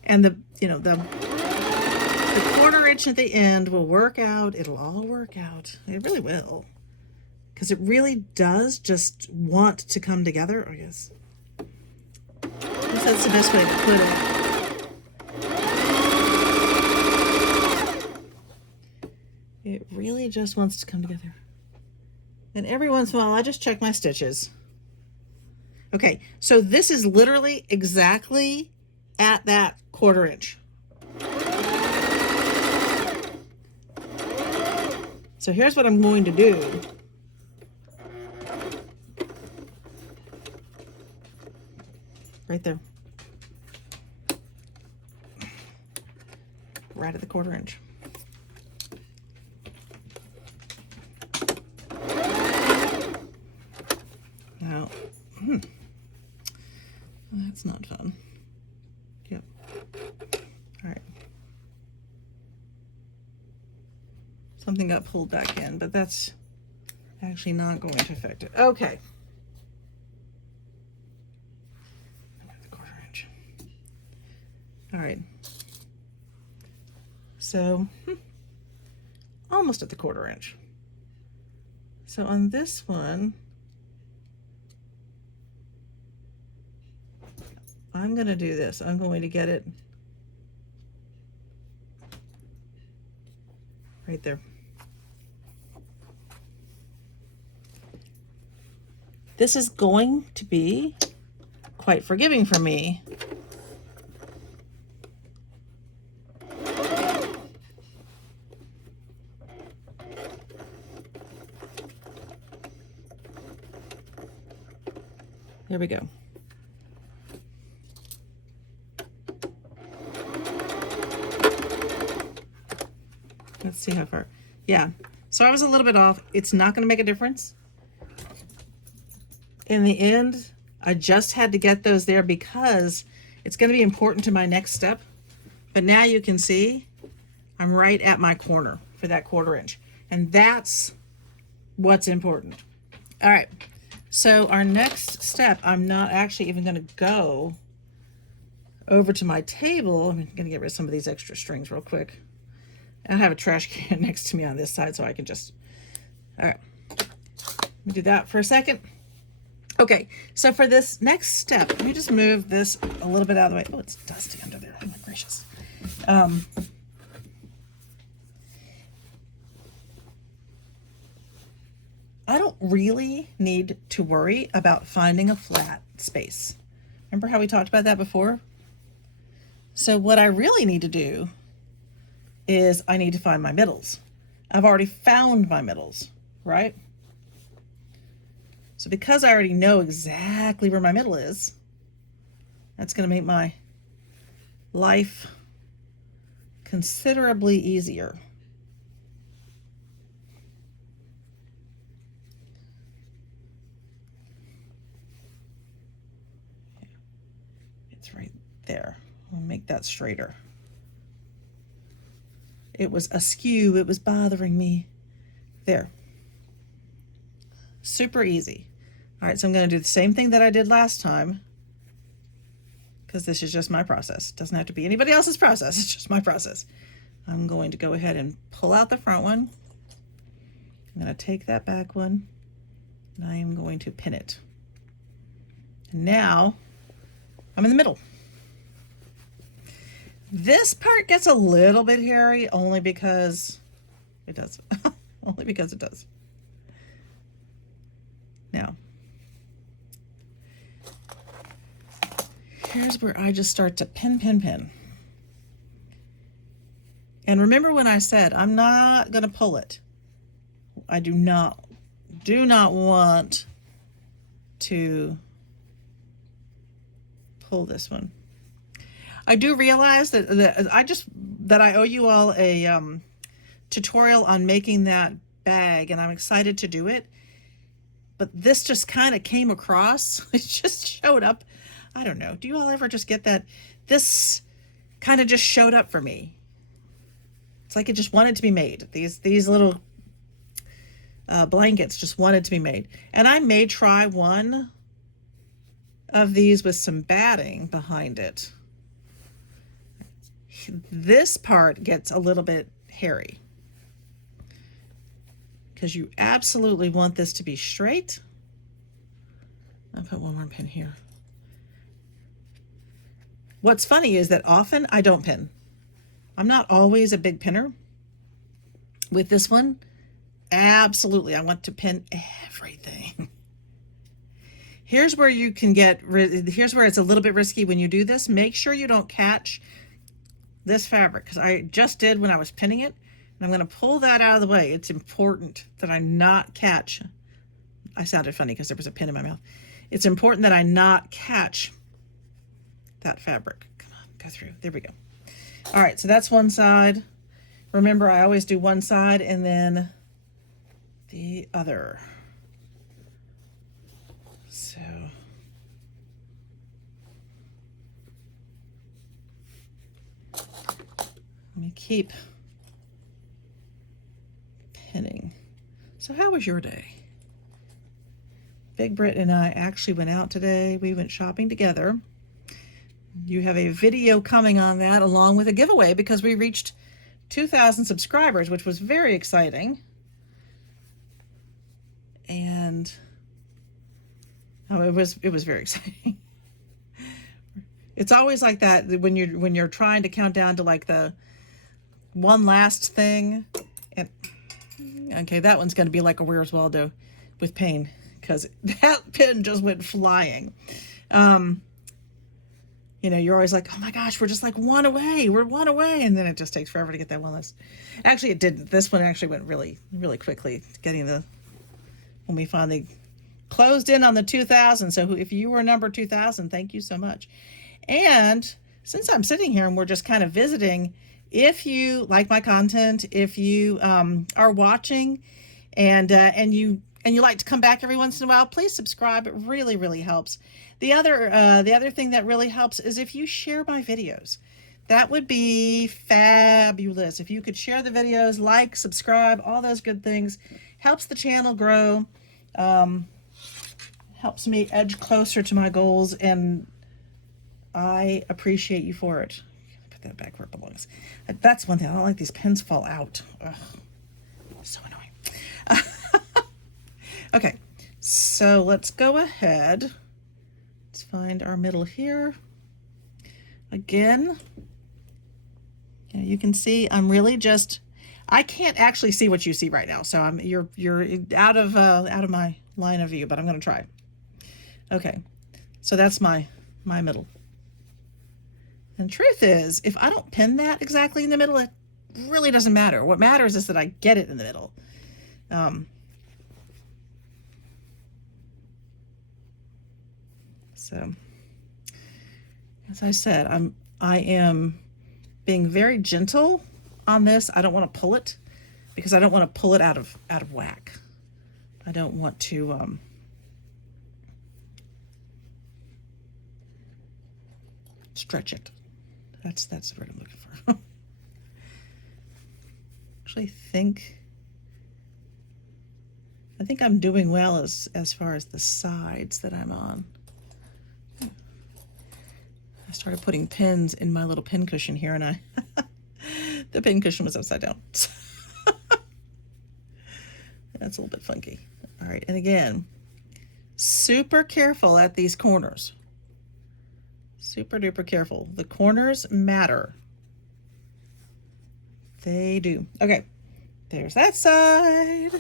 And the 1/4 inch at the end will work out. It'll all work out. It really will. Because it really does just want to come together, I guess. I guess that's the best way to put it. It really just wants to come together. And every once in a while, I just check my stitches. Okay, so this is literally exactly at that 1/4 inch. So here's what I'm going to do. Right there. Right at the 1/4 inch. Now, that's not fun. Yep. All right. Something got pulled back in, but that's actually not going to affect it. Okay. The 1/4 inch. All right. So, almost at the 1/4 inch. So on this one, I'm going to do this. I'm going to get it right there. This is going to be quite forgiving for me. There we go. Let's see how far. Yeah, so I was a little bit off. It's not going to make a difference. In the end, I just had to get those there because it's going to be important to my next step. But now you can see I'm right at my corner for that 1/4 inch. And that's what's important. All right, so our next step, I'm not actually even going to go over to my table. I'm going to get rid of some of these extra strings real quick. I have a trash can next to me on this side, so I can just, all right, let me do that for a second. Okay, so for this next step, let me just move this a little bit out of the way. Oh, it's dusty under there. Oh my gracious. I don't really need to worry about finding a flat space. Remember how we talked about that before? So what I really need to do is I need to find my middles. I've already found my middles, right? So because I already know exactly where my middle is, that's going to make my life considerably easier. It's right there. I'll make that straighter. It was askew. It was bothering me. There. Super easy. All right, so I'm going to do the same thing that I did last time because this is just my process. It doesn't have to be anybody else's process. It's just my process. I'm going to go ahead and pull out the front one. I'm going to take that back one and I am going to pin it. And now I'm in the middle. This part gets a little bit hairy only because it does. Only because it does. Now, here's where I just start to pin, pin, pin. And remember when I said I'm not going to pull it. I do not want to pull this one. I do realize that I owe you all a tutorial on making that bag, and I'm excited to do it. But this just kind of came across. It just showed up. I don't know. Do you all ever just get that? This kind of just showed up for me. It's like it just wanted to be made. These little blankets just wanted to be made. And I may try one of these with some batting behind it. This part gets a little bit hairy because you absolutely want this to be straight. I'll put one more pin here. What's funny is that often I don't pin. I'm not always a big pinner. With this one, absolutely, I want to pin everything. Here's where you can here's where it's a little bit risky when you do this. Make sure you don't catch this fabric, because I just did when I was pinning it. And I'm going to pull that out of the way. It's important that I not catch. I sounded funny because there was a pin in my mouth. It's important that I not catch that fabric. Come on, go through. There we go. All right, so that's one side. Remember, I always do one side and then the other. So let me keep pinning. So how was your day? Big Brit and I actually went out today. We went shopping together. You have a video coming on that along with a giveaway because we reached 2,000 subscribers, which was very exciting. And it was very exciting. It's always like that when you're trying to count down to like the one last thing. And okay, that one's going to be like a Where's Waldo with pain, because that pin just went flying. You know, you're always like, oh my gosh, we're just like one away. We're one away. And then it just takes forever to get that one list. Actually, it didn't. This one actually went really, really quickly getting when we finally closed in on the 2,000. So if you were number 2,000, thank you so much. And since I'm sitting here and we're just kind of visiting, if you like my content, if you are watching and you like to come back every once in a while, please subscribe. It really, really helps. The other thing that really helps is if you share my videos. That would be fabulous. If you could share the videos, like, subscribe, all those good things. Helps the channel grow. Helps me edge closer to my goals, and I appreciate you for it. Put that back where it belongs. That's one thing. I don't like these pins fall out. Ugh, so annoying. Okay, so let's go ahead. Let's find our middle here. Again, you can see I'm really just, I can't actually see what you see right now, so you're out of my line of view, but I'm going to try. Okay, so that's my middle. And truth is, if I don't pin that exactly in the middle, it really doesn't matter. What matters is that I get it in the middle. So, as I said, I am being very gentle on this. I don't want to pull it because I don't want to pull it out of whack. I don't want to stretch it. That's the word I'm looking for. Actually, I think I'm doing well as far as the sides that I'm on. I started putting pins in my little pin cushion here, and the pin cushion was upside down. That's a little bit funky. All right, and again, super careful at these corners. Super duper careful. The corners matter. They do. Okay, there's that side.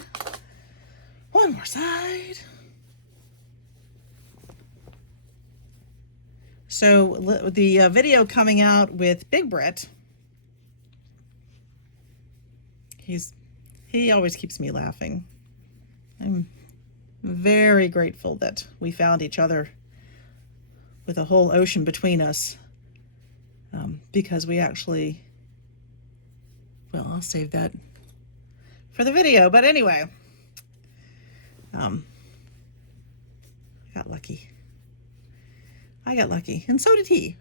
One more side. So the video coming out with Big Brit, he always keeps me laughing. I'm very grateful that we found each other with a whole ocean between us, because we actually, well, I'll save that for the video. But anyway, I got lucky. And so did he.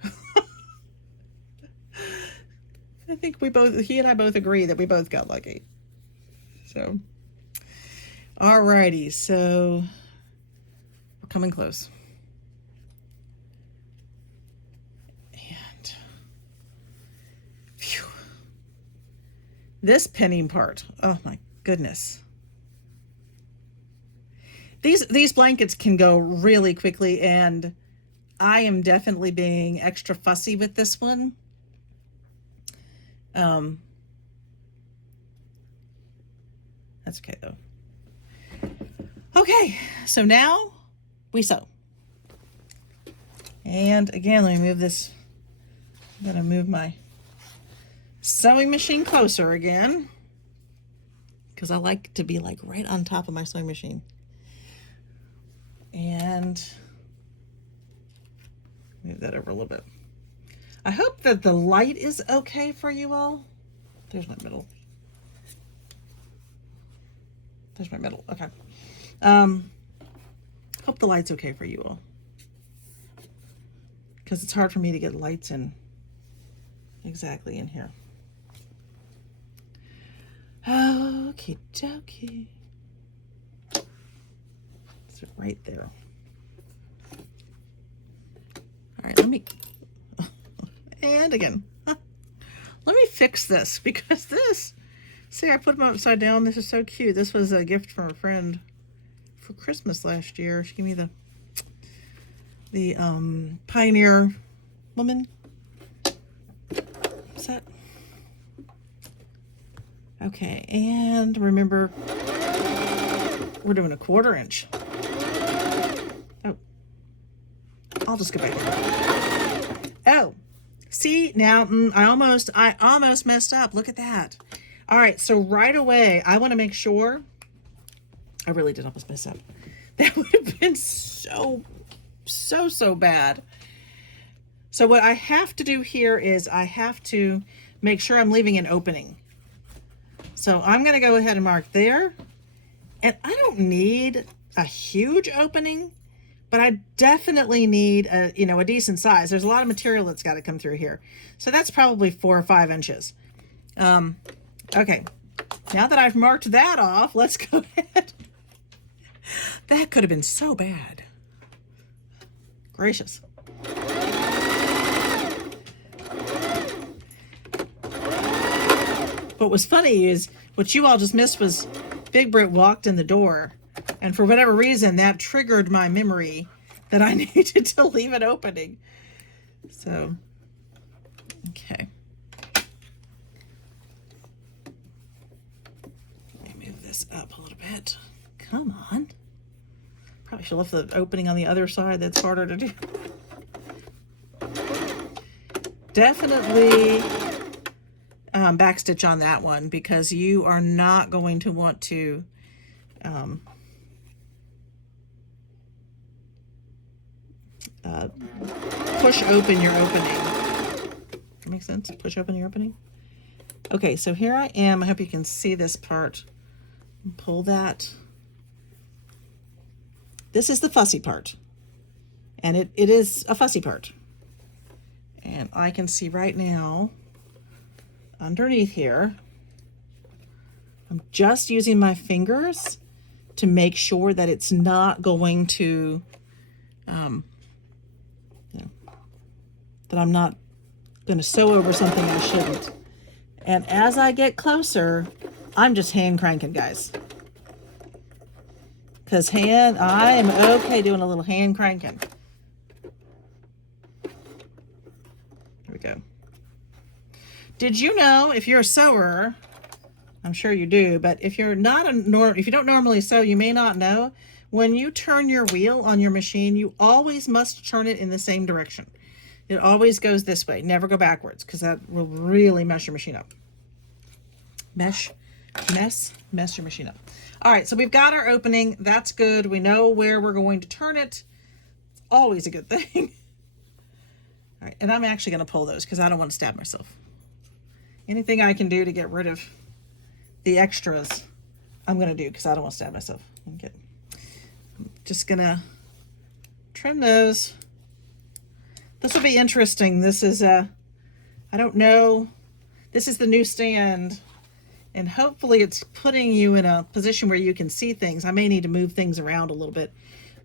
I think he and I both agree that we both got lucky. So, alrighty, so we're coming close. And, phew. This pinning part, oh my goodness. These blankets can go really quickly, and I am definitely being extra fussy with this one. That's okay though. Okay, so now we sew. And again, let me move this. I'm gonna move my sewing machine closer again, because I like to be like right on top of my sewing machine. And move that over a little bit. I hope that the light is okay for you all. There's my middle. There's my middle. Okay. Hope the light's okay for you all, because it's hard for me to get lights in exactly in here. Okie dokie. It's right there. All right, let me, and again, let me fix this, because this, see, I put them upside down. This is so cute. This was a gift from a friend for Christmas last year. She gave me the Pioneer woman set. Okay, and remember, we're doing a 1/4 inch. Oh, I'll just go back there. Oh, see, now I almost messed up. Look at that. All right, so right away, I want to make sure. I really did almost mess up. That would have been so bad. So what I have to do here is I have to make sure I'm leaving an opening. So I'm going to go ahead and mark there. And I don't need a huge opening, but I definitely need a decent size. There's a lot of material that's got to come through here. So that's probably 4 or 5 inches. Okay. Now that I've marked that off, let's go ahead. That could have been so bad. Gracious. What was funny is what you all just missed was Big Brit walked in the door, and for whatever reason that triggered my memory that I needed to leave an opening. So, okay. Let me move this up a little bit. Come on. Probably should have left the opening on the other side. That's harder to do. Definitely backstitch on that one, because you are not going to want to push open your opening. That makes sense? Push open your opening. Okay, so here I am. I hope you can see this part. Pull that. This is the fussy part, and it is a fussy part. And I can see right now underneath here, I'm just using my fingers to make sure that it's not going to, that I'm not going to sew over something I shouldn't. And as I get closer, I'm just hand cranking, guys. Because I am okay doing a little hand cranking. Here we go. Did you know, if you're a sewer, I'm sure you do, but if you're not if you don't normally sew, you may not know, when you turn your wheel on your machine, you always must turn it in the same direction. It always goes this way. Never go backwards, because that will really mess your machine up. Mess your machine up. All right, so we've got our opening. That's good. We know where we're going to turn it. It's always a good thing. All right, and I'm actually going to pull those because I don't want to stab myself. Anything I can do to get rid of the extras, I'm going to do, because I don't want to stab myself. I'm just going to trim those. This will be interesting. This is I don't know. This is the new stand. And hopefully it's putting you in a position where you can see things. I may need to move things around a little bit.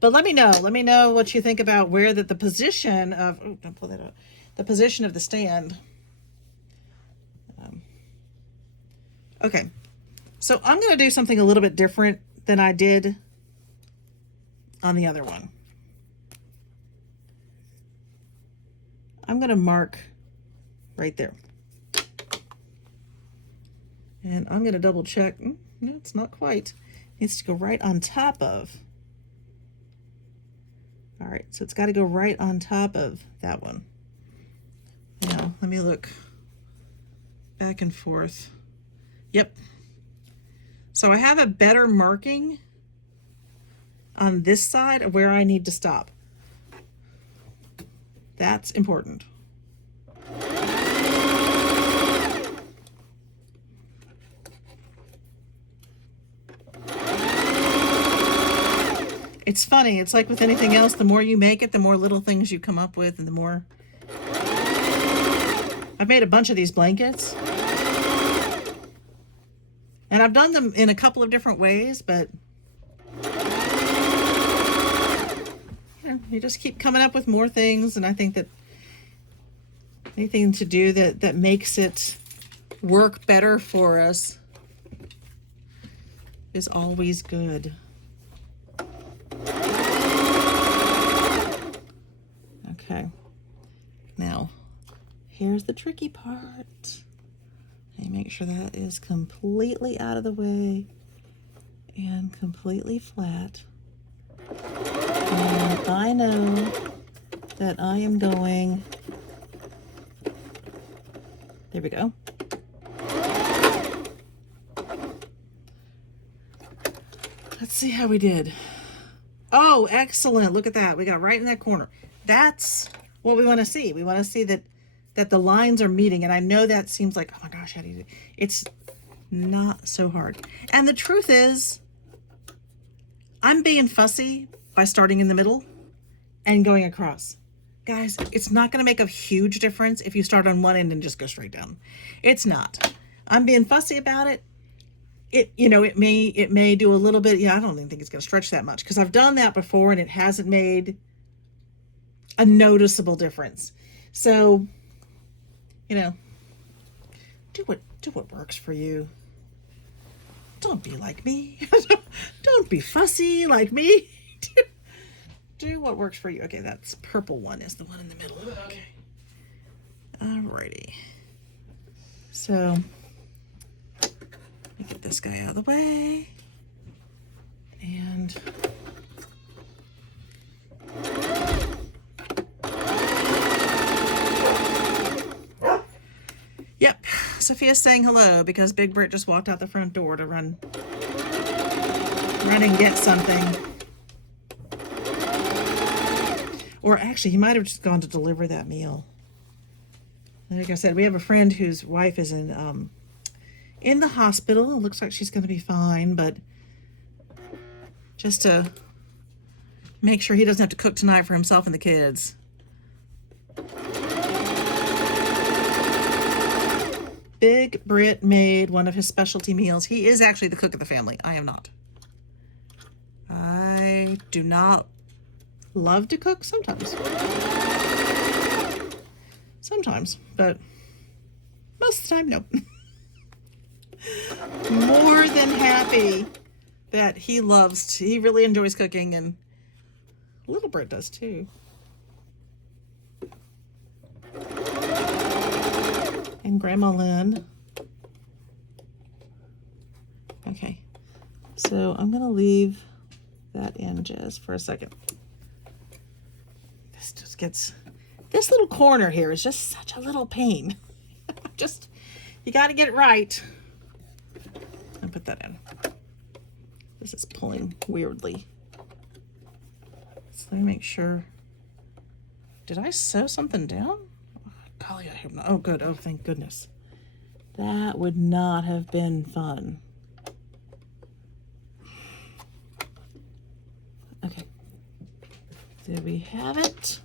But let me know. Let me know what you think about where the position of... Oh, don't pull that out. The position of the stand. Okay. So I'm going to do something a little bit different than I did on the other one. I'm going to mark right there. And I'm going to double check. No, it's not quite. It needs to go right on top of. All right, so it's got to go right on top of that one. Now, let me look back and forth. Yep. So I have a better marking on this side of where I need to stop. That's important. It's funny. It's like with anything else, the more you make it, the more little things you come up with, and the more... I've made a bunch of these blankets. And I've done them in a couple of different ways, but you just keep coming up with more things, and I think that anything to do that makes it work better for us is always good. Okay, now here's the tricky part. And make sure that is completely out of the way and completely flat. And I know that I am going, there we go. Let's see how we did. Oh, excellent. Look at that. We got right in that corner. That's what we want to see. We want to see that the lines are meeting. And I know that seems like, oh my gosh, how do you do it? It's not so hard. And the truth is, I'm being fussy by starting in the middle and going across. Guys, it's not going to make a huge difference if you start on one end and just go straight down. It's not. I'm being fussy about it. It may do a little bit, I don't even think it's going to stretch that much, because I've done that before and it hasn't made a noticeable difference. So, do what works for you. Don't be like me. Don't be fussy like me. Do what works for you. Okay, that's purple one is the one in the middle. Okay. Alrighty. So, let me get this guy out of the way. And yep, Sophia's saying hello because Big Brit just walked out the front door to run and get something. Or actually, he might have just gone to deliver that meal. Like I said, we have a friend whose wife is in the hospital. It looks like she's going to be fine, but just to make sure he doesn't have to cook tonight for himself and the kids. Big Brit made one of his specialty meals. He is actually the cook of the family. I am not. I do not love to cook sometimes. Sometimes, but most of the time, no. More than happy that he really enjoys cooking, and little Brit does too. And Grandma Lynn. Okay, so I'm gonna leave that in just for a second. This little corner here is just such a little pain. You got to get it right. I'll put that in. This is pulling weirdly. So let me make sure. Did I sew something down? Oh, golly, I hope not. Oh, good. Oh, thank goodness. That would not have been fun. Okay. There we have it.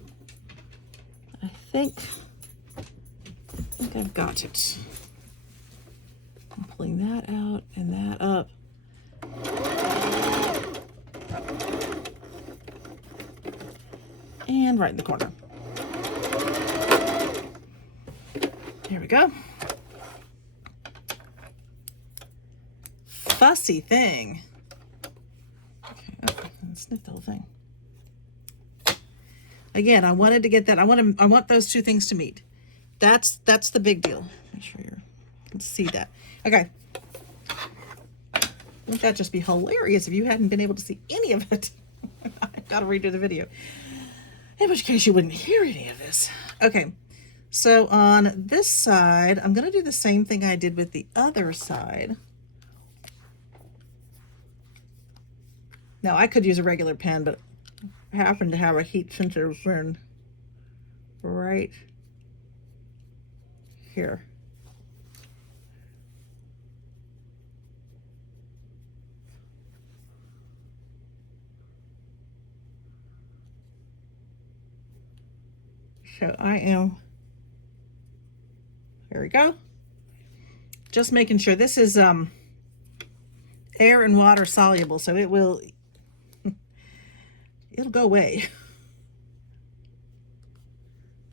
I think I've got it. I'm pulling that out and that up. And right in the corner. There we go. Fussy thing. Okay, sniff the whole thing. Again, I wanted to get that. I want those two things to meet. That's the big deal. Make sure you can see that. Okay. Wouldn't that just be hilarious if you hadn't been able to see any of it? I've got to redo the video. In which case you wouldn't hear any of this. Okay, so on this side, I'm going to do the same thing I did with the other side. Now, I could use a regular pen, but I happen to have a heat sensor right here. So I am, there we go. Just making sure this is air and water soluble, so it will, it'll go away.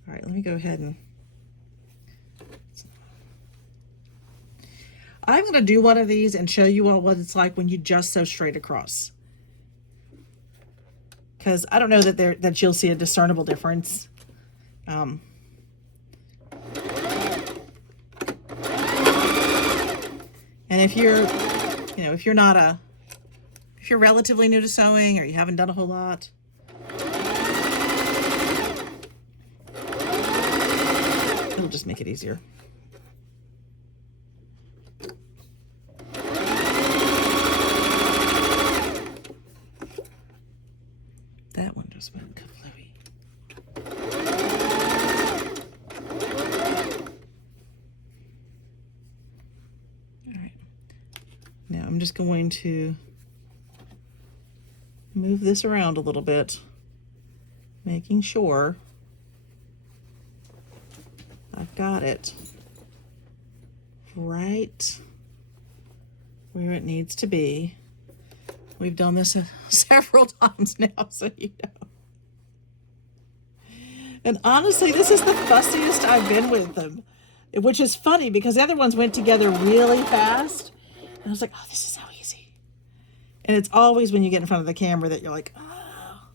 All right, let me go ahead and, I'm going to do one of these and show you all what it's like when you just sew straight across. Because I don't know that you'll see a discernible difference. And if you're, if you're not if you're relatively new to sewing or you haven't done a whole lot, it'll just make it easier. That one just went kaflooey. All right. Now I'm just going to move this around a little bit, making sure I've got it right where it needs to be. We've done this several times now, so you know. And honestly, this is the fussiest I've been with them, which is funny because the other ones went together really fast. And I was like, oh, this is so easy. And it's always when you get in front of the camera that you're like, oh.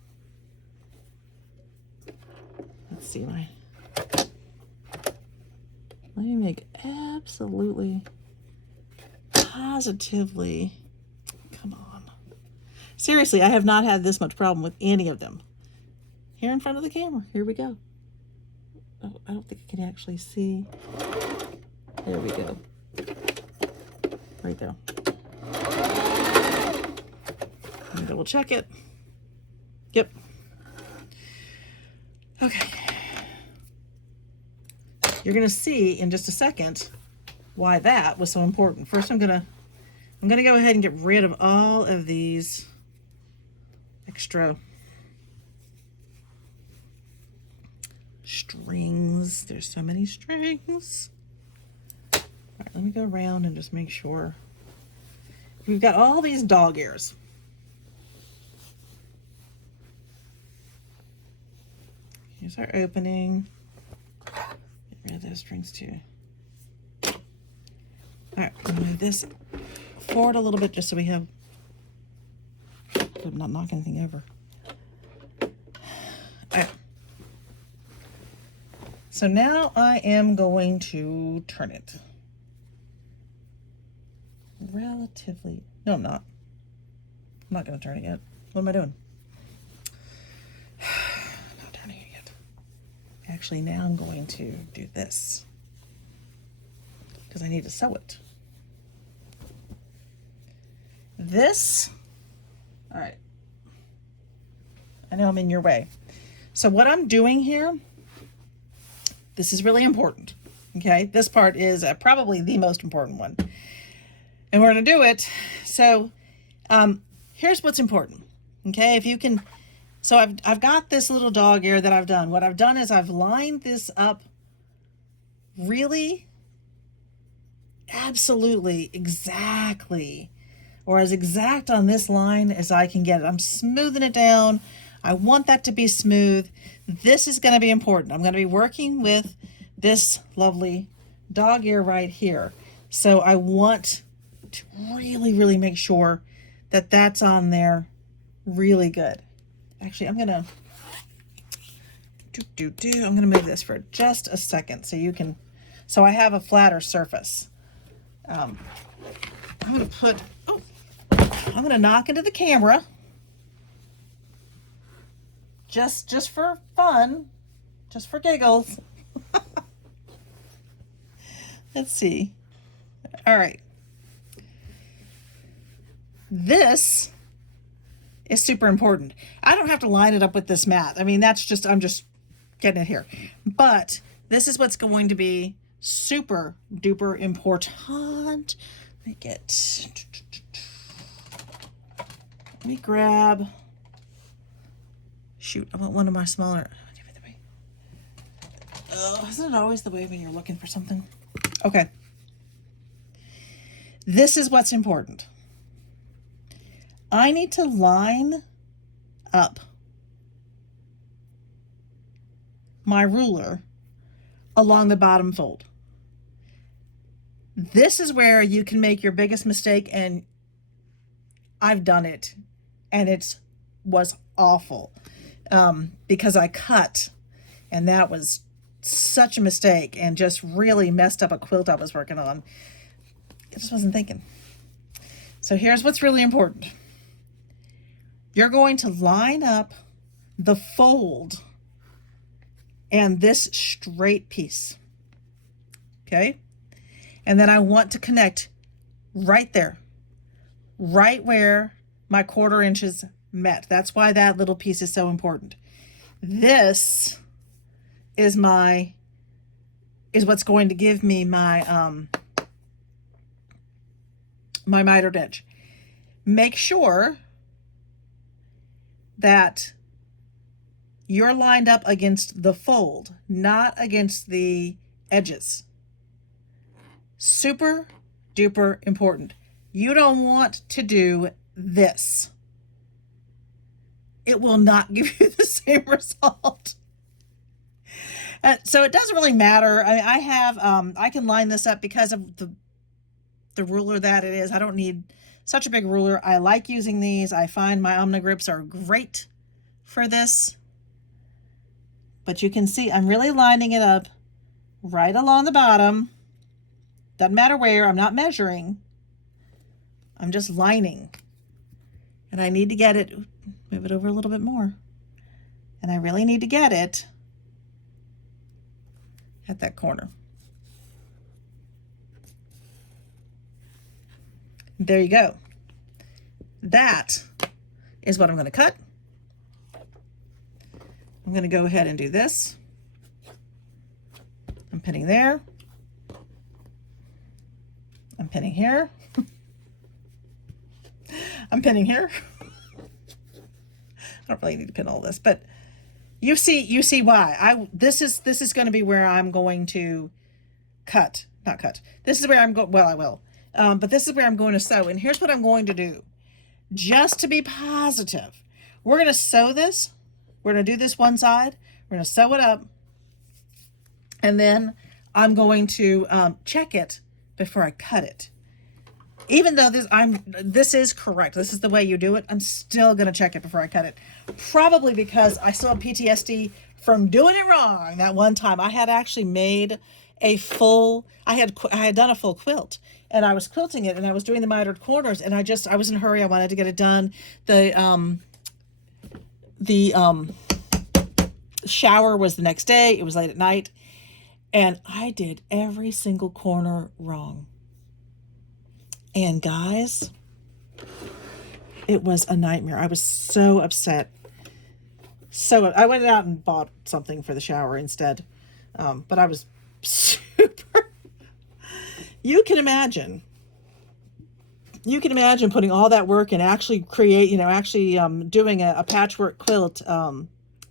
Let's see. Let me make absolutely, positively, come on. Seriously, I have not had this much problem with any of them. Here in front of the camera. Here we go. Oh, I don't think I can actually see. There we go. Right there. Let me double check it. Yep. Okay. You're going to see in just a second why that was so important. First, I'm going to go ahead and get rid of all of these extra strings. There's so many strings. All right, let me go around and just make sure. We've got all these dog ears. Here's our opening. Get rid of those strings too. All right, I'm gonna move this forward a little bit just so we have, I'm not knocking anything over. All right. So now I am going to turn it. Relatively, no, I'm not. I'm not going to turn it yet. What am I doing? I'm not turning it yet. Actually, now I'm going to do this because I need to sew it. This, all right. I know I'm in your way. So what I'm doing here, this is really important, okay? This part is probably the most important one. And we're gonna do it. So here's what's important, okay? If you can, so I've got this little dog ear that I've done. What I've done is I've lined this up really, absolutely, exactly, or as exact on this line as I can get it. I'm smoothing it down. I want that to be smooth. This is gonna be important. I'm gonna be working with this lovely dog ear right here. So I want to really, really make sure that that's on there really good. Actually, I'm gonna I'm gonna move this for just a second so you can, so I have a flatter surface. I'm gonna put, oh, I'm going to knock into the camera just for fun, just for giggles. Let's see. All right. This is super important. I don't have to line it up with this mat. I mean, I'm just getting it here. But this is what's going to be super duper important. Let me grab, shoot, I want one of my smaller, oh, isn't it always the way when you're looking for something? Okay. This is what's important. I need to line up my ruler along the bottom fold. This is where you can make your biggest mistake, and I've done it, and was awful because I cut, and that was such a mistake and just really messed up a quilt I was working on. I just wasn't thinking. So here's what's really important. You're going to line up the fold and this straight piece. Okay? And then I want to connect right there, right where my 1/4 inches met. That's why that little piece is so important. This is what's going to give me my my mitered edge. Make sure that you're lined up against the fold, not against the edges. Super duper important. You don't want to do this. It will not give you the same result. So it doesn't really matter. I have, I can line this up because of the ruler that it is. I don't need such a big ruler. I like using these. I find my Omnigrips are great for this. But you can see I'm really lining it up right along the bottom. Doesn't matter where. I'm not measuring. I'm just lining. And I need to get it, move it over a little bit more. And I really need to get it at that corner. There you go. That is what I'm going to cut. I'm going to go ahead and do this. I'm pinning there. I'm pinning here. I'm pinning here. I don't really need to pin all this, but you see why. This is going to be where I'm going to not cut. This is where I'm going, well, I will. But this is where I'm going to sew. And here's what I'm going to do. Just to be positive, we're going to sew this. We're going to do this one side. We're going to sew it up. And then I'm going to check it before I cut it. Even though this is correct, this is the way you do it, I'm still going to check it before I cut it. Probably because I still have PTSD from doing it wrong that one time. I had actually made a full, I had done a full quilt, and I was quilting it, and I was doing the mitered corners, and I was in a hurry. I wanted to get it done. The shower was the next day. It was late at night, and I did every single corner wrong. And guys, it was a nightmare. I was so upset. So I went out and bought something for the shower instead. But I was super, you can imagine putting all that work and actually doing a patchwork quilt.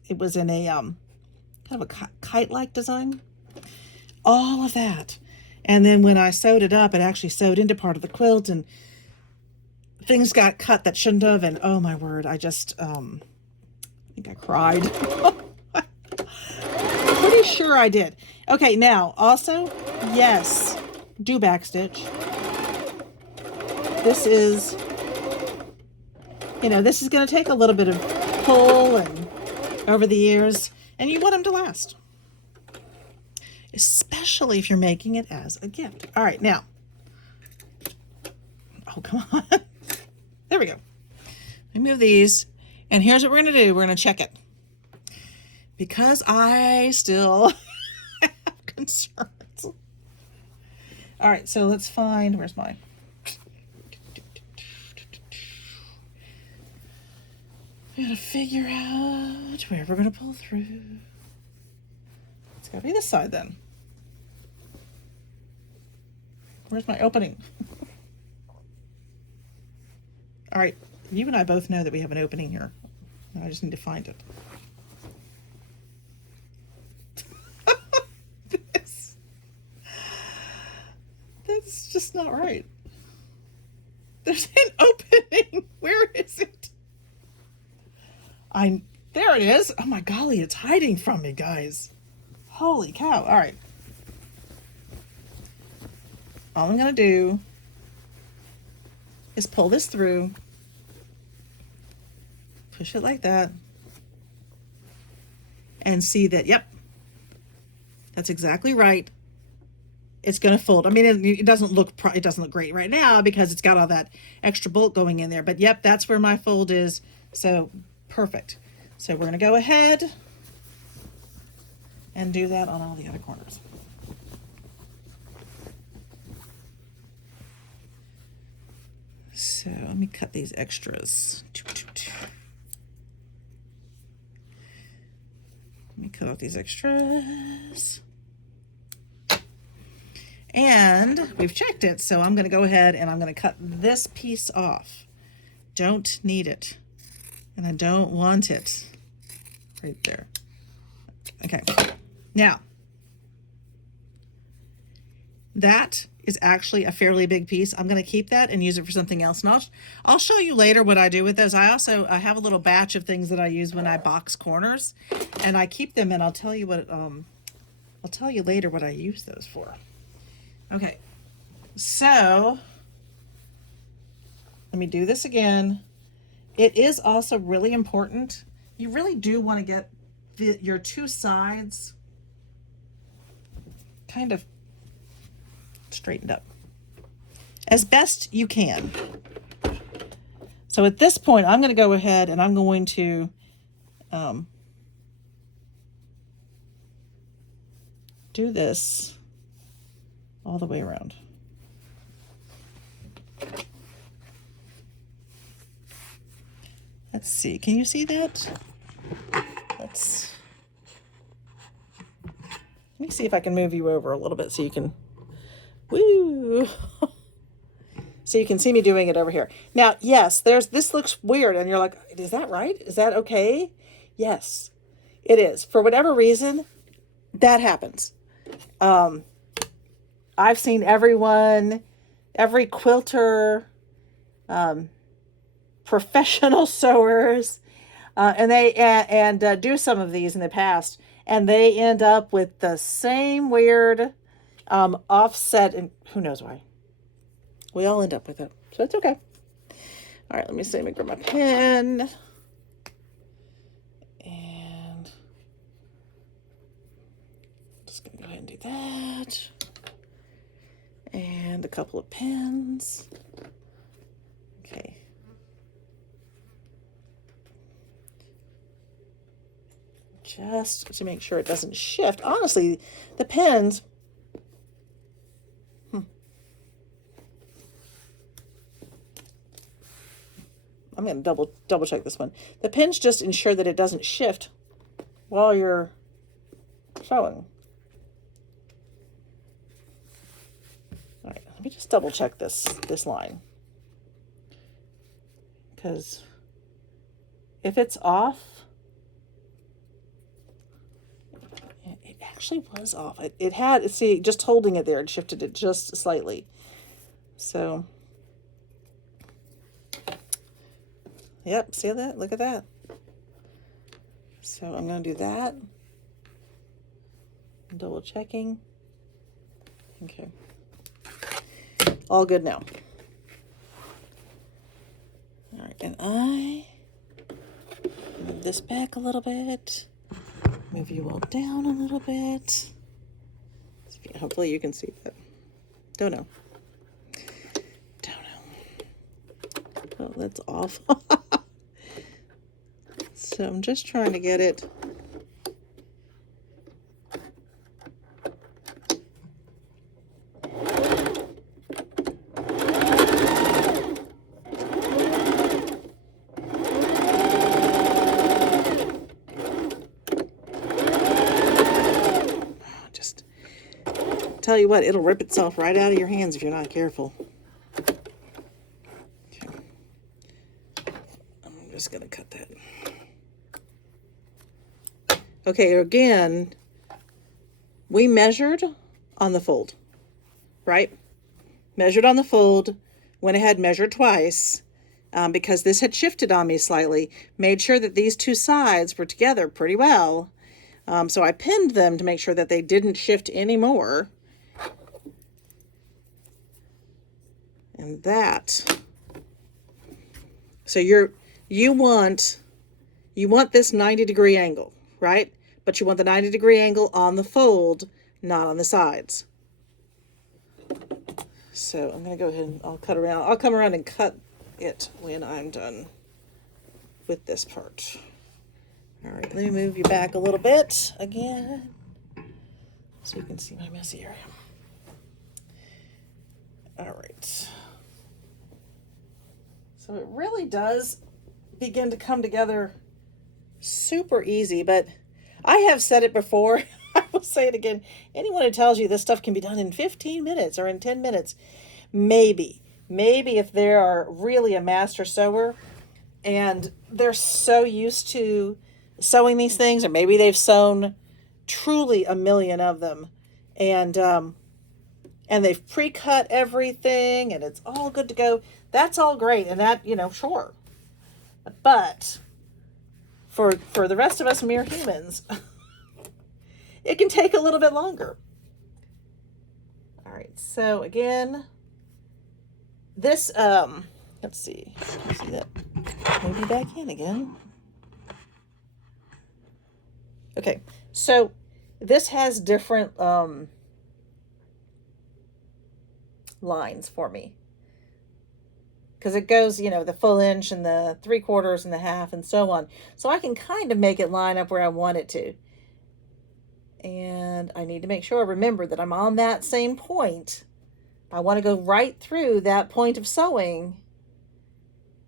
It was in a, kind of a kite-like design. All of that. And then when I sewed it up, it actually sewed into part of the quilt, and things got cut that shouldn't have. And oh my word, I just, I think I cried. I'm pretty sure I did. Okay, now also, yes, do backstitch. This is, this is going to take a little bit of pull and over the years, and you want them to last. Especially if you're making it as a gift. All right, now. Oh, come on. There we go. Let me move these. And here's what we're going to do. We're going to check it. Because I still have concerns. All right, so let's find, where's mine? We gotta figure out where we're gonna pull through. It's gotta be this side then. Where's my opening? All right, you and I both know that we have an opening here. I just need to find it. That's just not right. There's an opening. Where is it? There it is. Oh my golly, it's hiding from me, guys. Holy cow. All right. All I'm going to do is pull this through. Push it like that. And see that, yep, that's exactly right. It's going to fold. I mean, it doesn't look great right now because it's got all that extra bolt going in there. But yep, that's where my fold is. So perfect. So we're going to go ahead and do that on all the other corners. So let me cut these extras. Let me cut out these extras. And we've checked it, so I'm going to go ahead and I'm going to cut this piece off. Don't need it. And I don't want it. Right there. Okay. Now, that is actually a fairly big piece. I'm going to keep that and use it for something else. And I'll show you later what I do with those. I have a little batch of things that I use when I box corners, and I keep them, and I'll tell you later what I use those for. Okay. So let me do this again. It is also really important. You really do want to get your two sides kind of straightened up as best you can. So at this point, I'm going to go ahead and I'm going to do this all the way around. Let's see. Can you see that? Let me see if I can move you over a little bit so you can, woo, so you can see me doing it over here. Now, yes, this looks weird, and you're like, is that right? Is that okay? Yes, it is. For whatever reason, that happens. I've seen every quilter, professional sewers, and they do some of these in the past, and they end up with the same weird offset, and who knows why. We all end up with it, so it's okay. All right, let me see. Let me grab my pen, and just gonna go ahead and do that, and a couple of pins. Okay. Just to make sure it doesn't shift. Honestly, the pins, I'm going to double check this one. The pins just ensure that it doesn't shift while you're sewing. All right, let me just double check this line, because if it's off, it actually was off. It had, see, just holding it there, it shifted it just slightly. So, yep, see that? Look at that. So I'm going to do that. Double checking. Okay. All good now. All right, and I move this back a little bit. Move you all down a little bit. Hopefully you can see that. Don't know. Oh, that's awful. So I'm just trying to get it. Just tell you what, it'll rip itself right out of your hands if you're not careful. Okay. I'm just going to cut that. Okay, again, we measured on the fold, right? Measured on the fold, went ahead, measured twice, because this had shifted on me slightly, made sure that these two sides were together pretty well. So I pinned them to make sure that they didn't shift anymore. And that, so you want this 90-degree angle, right? But you want the 90-degree angle on the fold, not on the sides. So I'm going to go ahead and I'll come around and cut it when I'm done with this part. All right, let me move you back a little bit again so you can see my messy area. All right. So it really does begin to come together super easy, but I have said it before. I will say it again. Anyone who tells you this stuff can be done in 15 minutes or in 10 minutes, maybe if they are really a master sewer and they're so used to sewing these things, or maybe they've sewn truly a million of them, and they've pre-cut everything and it's all good to go. That's all great, and that, sure. But for the rest of us mere humans, it can take a little bit longer. All right, so again, this, let's see, can you see that? Maybe back in again. Okay, so this has different lines for me, because it goes, the full inch and the 3/4 and the half and so on. So I can kind of make it line up where I want it to. And I need to make sure I remember that I'm on that same point. I want to go right through that point of sewing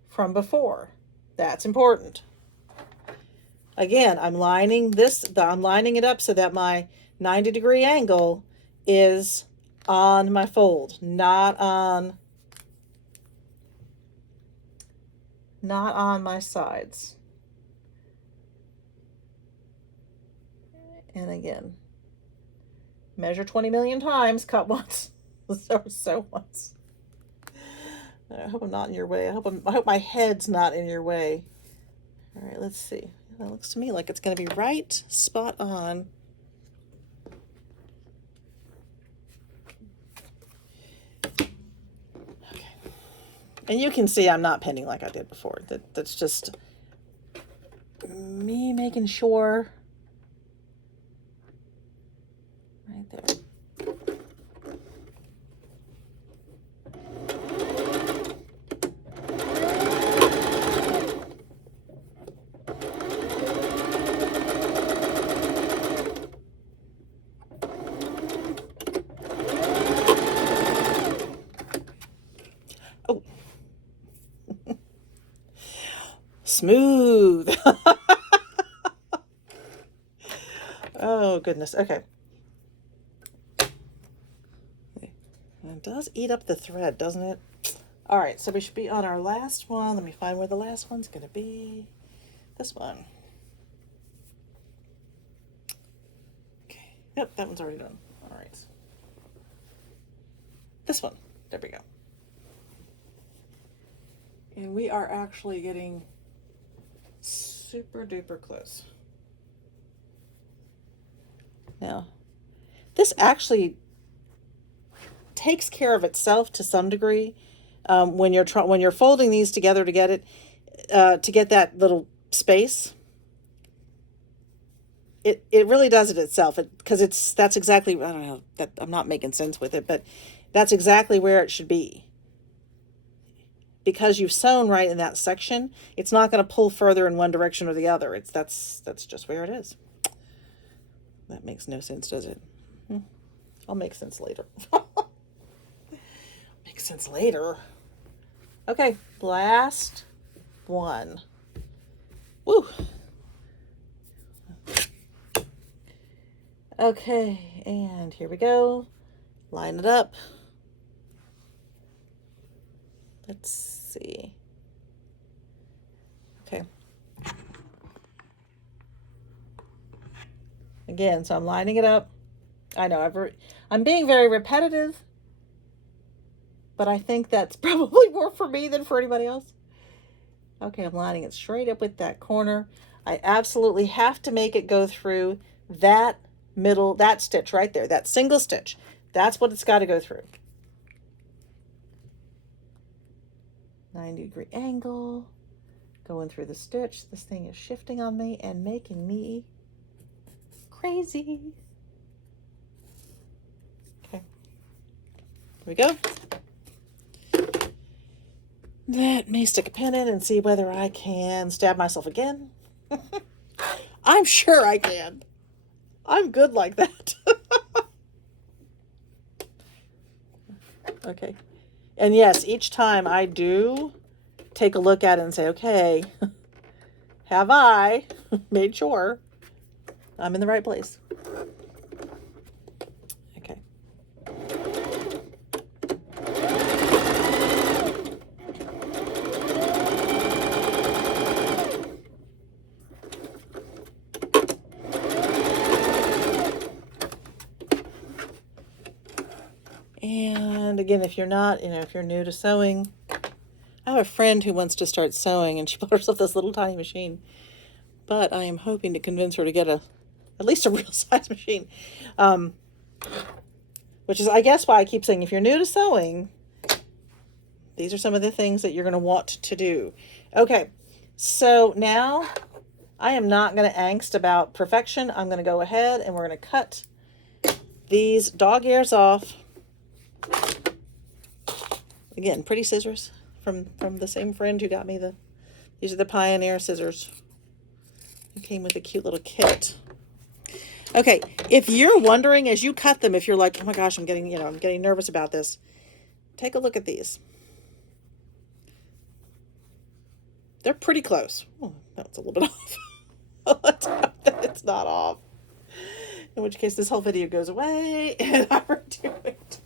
from before. That's important. Again, I'm lining it up so that my 90-degree angle is on my fold, not on my sides. And again, measure 20 million times, cut once, sew once. I hope I'm not in your way. I hope my head's not in your way. All right, let's see. That looks to me like it's going to be right spot on. Okay. And you can see I'm not pinning like I did before. That's just me making sure. Right there. Oh. Smooth. Oh, goodness. Okay. It does eat up the thread, doesn't it? All right, so we should be on our last one. Let me find where the last one's going to be. This one. Okay. Yep, that one's already done. All right. This one. There we go. And we are actually getting super duper close. Now, this actually takes care of itself to some degree when you're folding these together to get it to get that little space. It really does it itself, because that's exactly, I don't know, that I'm not making sense with it, but that's exactly where it should be. because you've sewn right in that section, it's not going to pull further in one direction or the other. That's just where it is. That makes no sense, does it? I'll make sense later. Make sense later. Okay, last one. Woo. Okay, and here we go. Line it up. Let's see. Okay. Again, so I'm lining it up. I know I'm being very repetitive, but I think that's probably more for me than for anybody else. Okay, I'm lining it straight up with that corner. I absolutely have to make it go through that middle, that stitch right there, that single stitch. That's what it's got to go through. 90-degree angle, going through the stitch. This thing is shifting on me and making me crazy. Okay, here we go. Let me stick a pin in and see whether I can stab myself again. I'm sure I can. I'm good like that. Okay. And yes, each time I do take a look at it and say, okay, have I made sure I'm in the right place? Okay. And again, if you're not, if you're new to sewing, I have a friend who wants to start sewing, and she bought herself this little tiny machine. But I am hoping to convince her to get at least a real size machine. Which is, I guess, why I keep saying, if you're new to sewing, these are some of the things that you're going to want to do. Okay, so now I am not going to angst about perfection. I'm going to go ahead and we're going to cut these dog ears off. Again, pretty scissors from the same friend who got me these are the Pioneer scissors. It came with a cute little kit. Okay, if you're wondering as you cut them, if you're like, oh my gosh, I'm getting nervous about this, take a look at these. They're pretty close. Oh, that's a little bit off. Let's hope that it's not off. In which case, this whole video goes away and I redo it.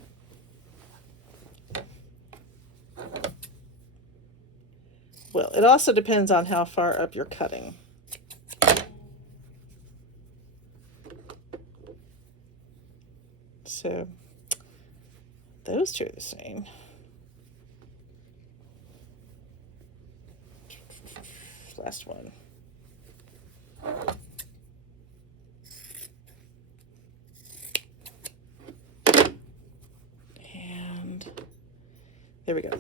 Well, it also depends on how far up you're cutting. So those two are the same. Last one. And there we go.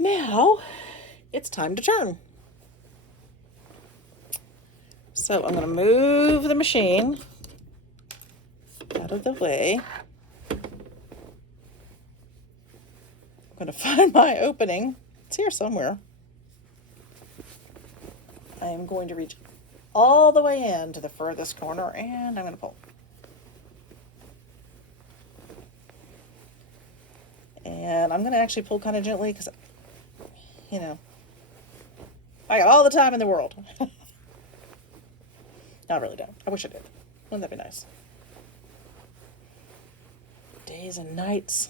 Now it's time to turn. So I'm going to move the machine out of the way. I'm going to find my opening. It's here somewhere. I am going to reach all the way in to the furthest corner and I'm going to pull. And I'm going to actually pull kind of gently because, I got all the time in the world. I really don't. I wish I did. Wouldn't that be nice? Days and nights.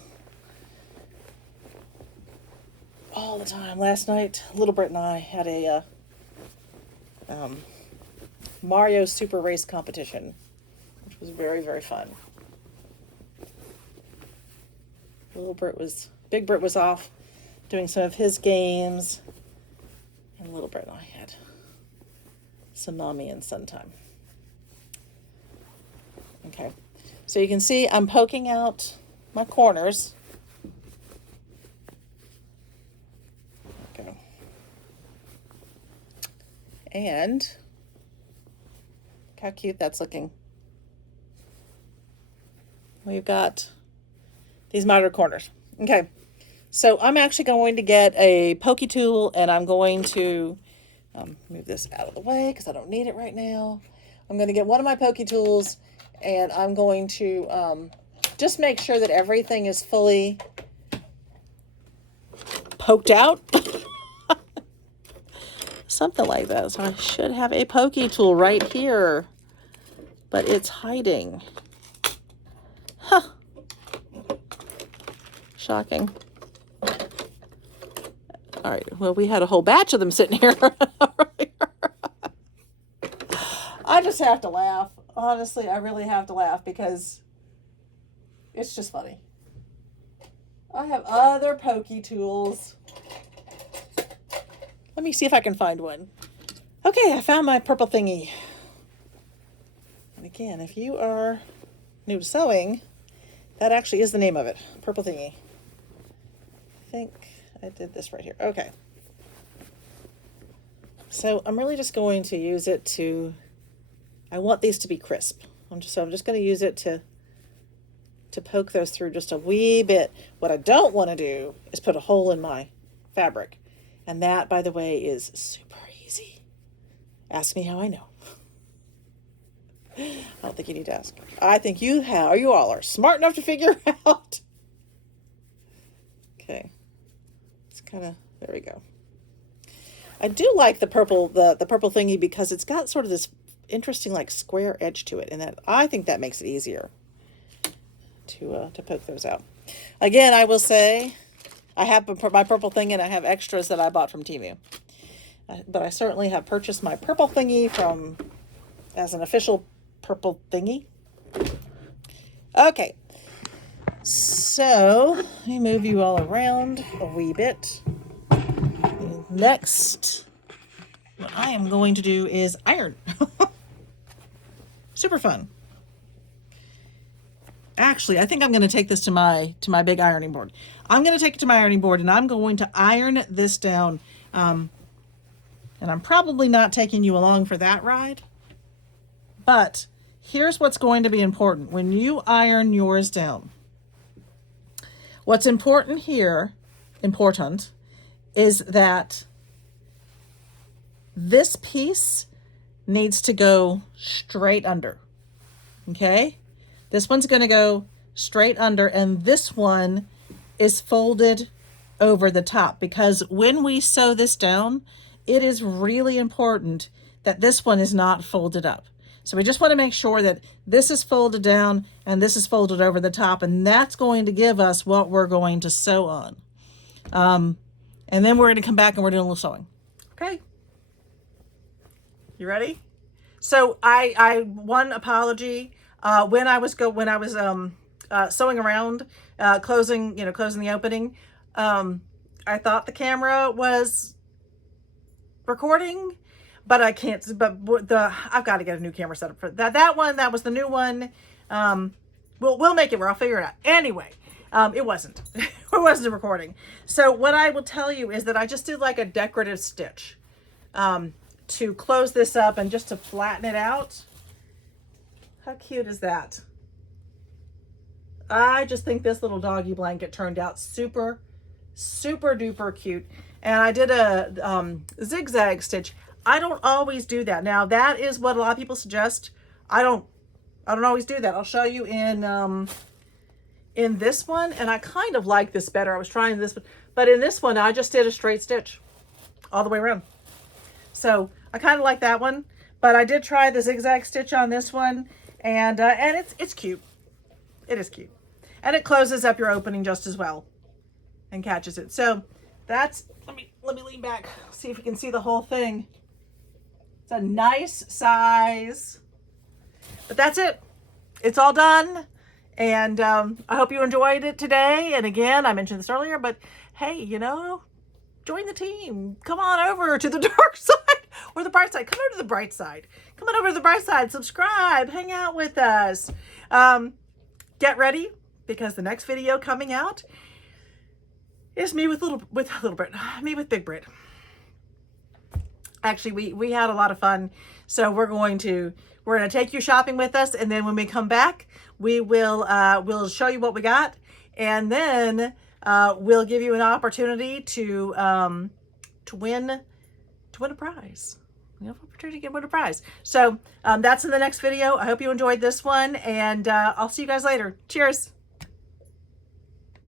All the time. Last night, Little Brit and I had a Mario Super Race competition, which was very, very fun. Big Brit was off doing some of his games, and Little Brit and I had some mommy and son time. Okay, so you can see I'm poking out my corners. Okay. And look how cute that's looking. We've got these mitered corners. Okay, so I'm actually going to get a pokey tool, and I'm going to move this out of the way because I don't need it right now. I'm going to get one of my pokey tools, and I'm going to just make sure that everything is fully poked out. Something like that. So I should have a pokey tool right here, but it's hiding. Huh. Shocking. All right, well, we had a whole batch of them sitting here. I just have to laugh. Honestly, I really have to laugh because it's just funny. I have other pokey tools. Let me see if I can find one. Okay, I found my purple thingy. And again, if you are new to sewing, that actually is the name of it. Purple thingy. I think I did this right here. Okay. So I'm really just going to use it to, I want these to be crisp. I'm just going to use it to poke those through just a wee bit. What I don't want to do is put a hole in my fabric. And that, by the way, is super easy. Ask me how I know. I don't think you need to ask. I think you all are smart enough to figure out. Okay. It's kind of, there we go. I do like the purple thingy because it's got sort of this interesting like square edge to it, and that I think that makes it easier to poke those out. Again, I will say I have my purple thingy and I have extras that I bought from Temu. But I certainly have purchased my purple thingy as an official purple thingy. Okay. So, let me move you all around a wee bit. Next, what I am going to do is iron. Super fun. Actually, I think I'm going to take this to my big ironing board. I'm going to take it to my ironing board, and I'm going to iron this down. And I'm probably not taking you along for that ride. But here's what's going to be important when you iron yours down. What's important here, is that this piece needs to go straight under. Okay? This one's going to go straight under, and this one is folded over the top, because when we sew this down, it is really important that this one is not folded up. So we just want to make sure that this is folded down and this is folded over the top, and that's going to give us what we're going to sew on. And then we're going to come back and we're doing a little sewing. Okay. You ready? So I one apology. When I was sewing around, closing the opening, I thought the camera was recording, but I can't. But I've got to get a new camera set up for that. That was the new one. We'll make it where I'll figure it out. Anyway, it wasn't. It wasn't recording. So what I will tell you is that I just did like a decorative stitch to close this up and just to flatten it out. How cute is that? I just think this little doggy blanket turned out super, super duper cute. And I did a zigzag stitch. I don't always do that. Now that is what a lot of people suggest. I don't always do that. I'll show you in this one, and I kind of like this better. I was trying this, but in this one, I just did a straight stitch all the way around. So I kind of like that one, but I did try the zigzag stitch on this one. And it's cute. It is cute. And it closes up your opening just as well and catches it. So that's, let me lean back, see if you can see the whole thing. It's a nice size. But that's it. It's all done. And I hope you enjoyed it today. And again, I mentioned this earlier, but hey, join the team. Come on over to the dark side. Or the bright side. Come over to the bright side. Come on over to the bright side. Subscribe. Hang out with us. Get ready, because the next video coming out is me with Brit. Me with Big Brit. Actually, we had a lot of fun. So we're going to take you shopping with us, and then when we come back, we'll show you what we got, and then we'll give you an opportunity to win a prize. You have an opportunity to win a prize. So that's in the next video. I hope you enjoyed this one, and I'll see you guys later. Cheers.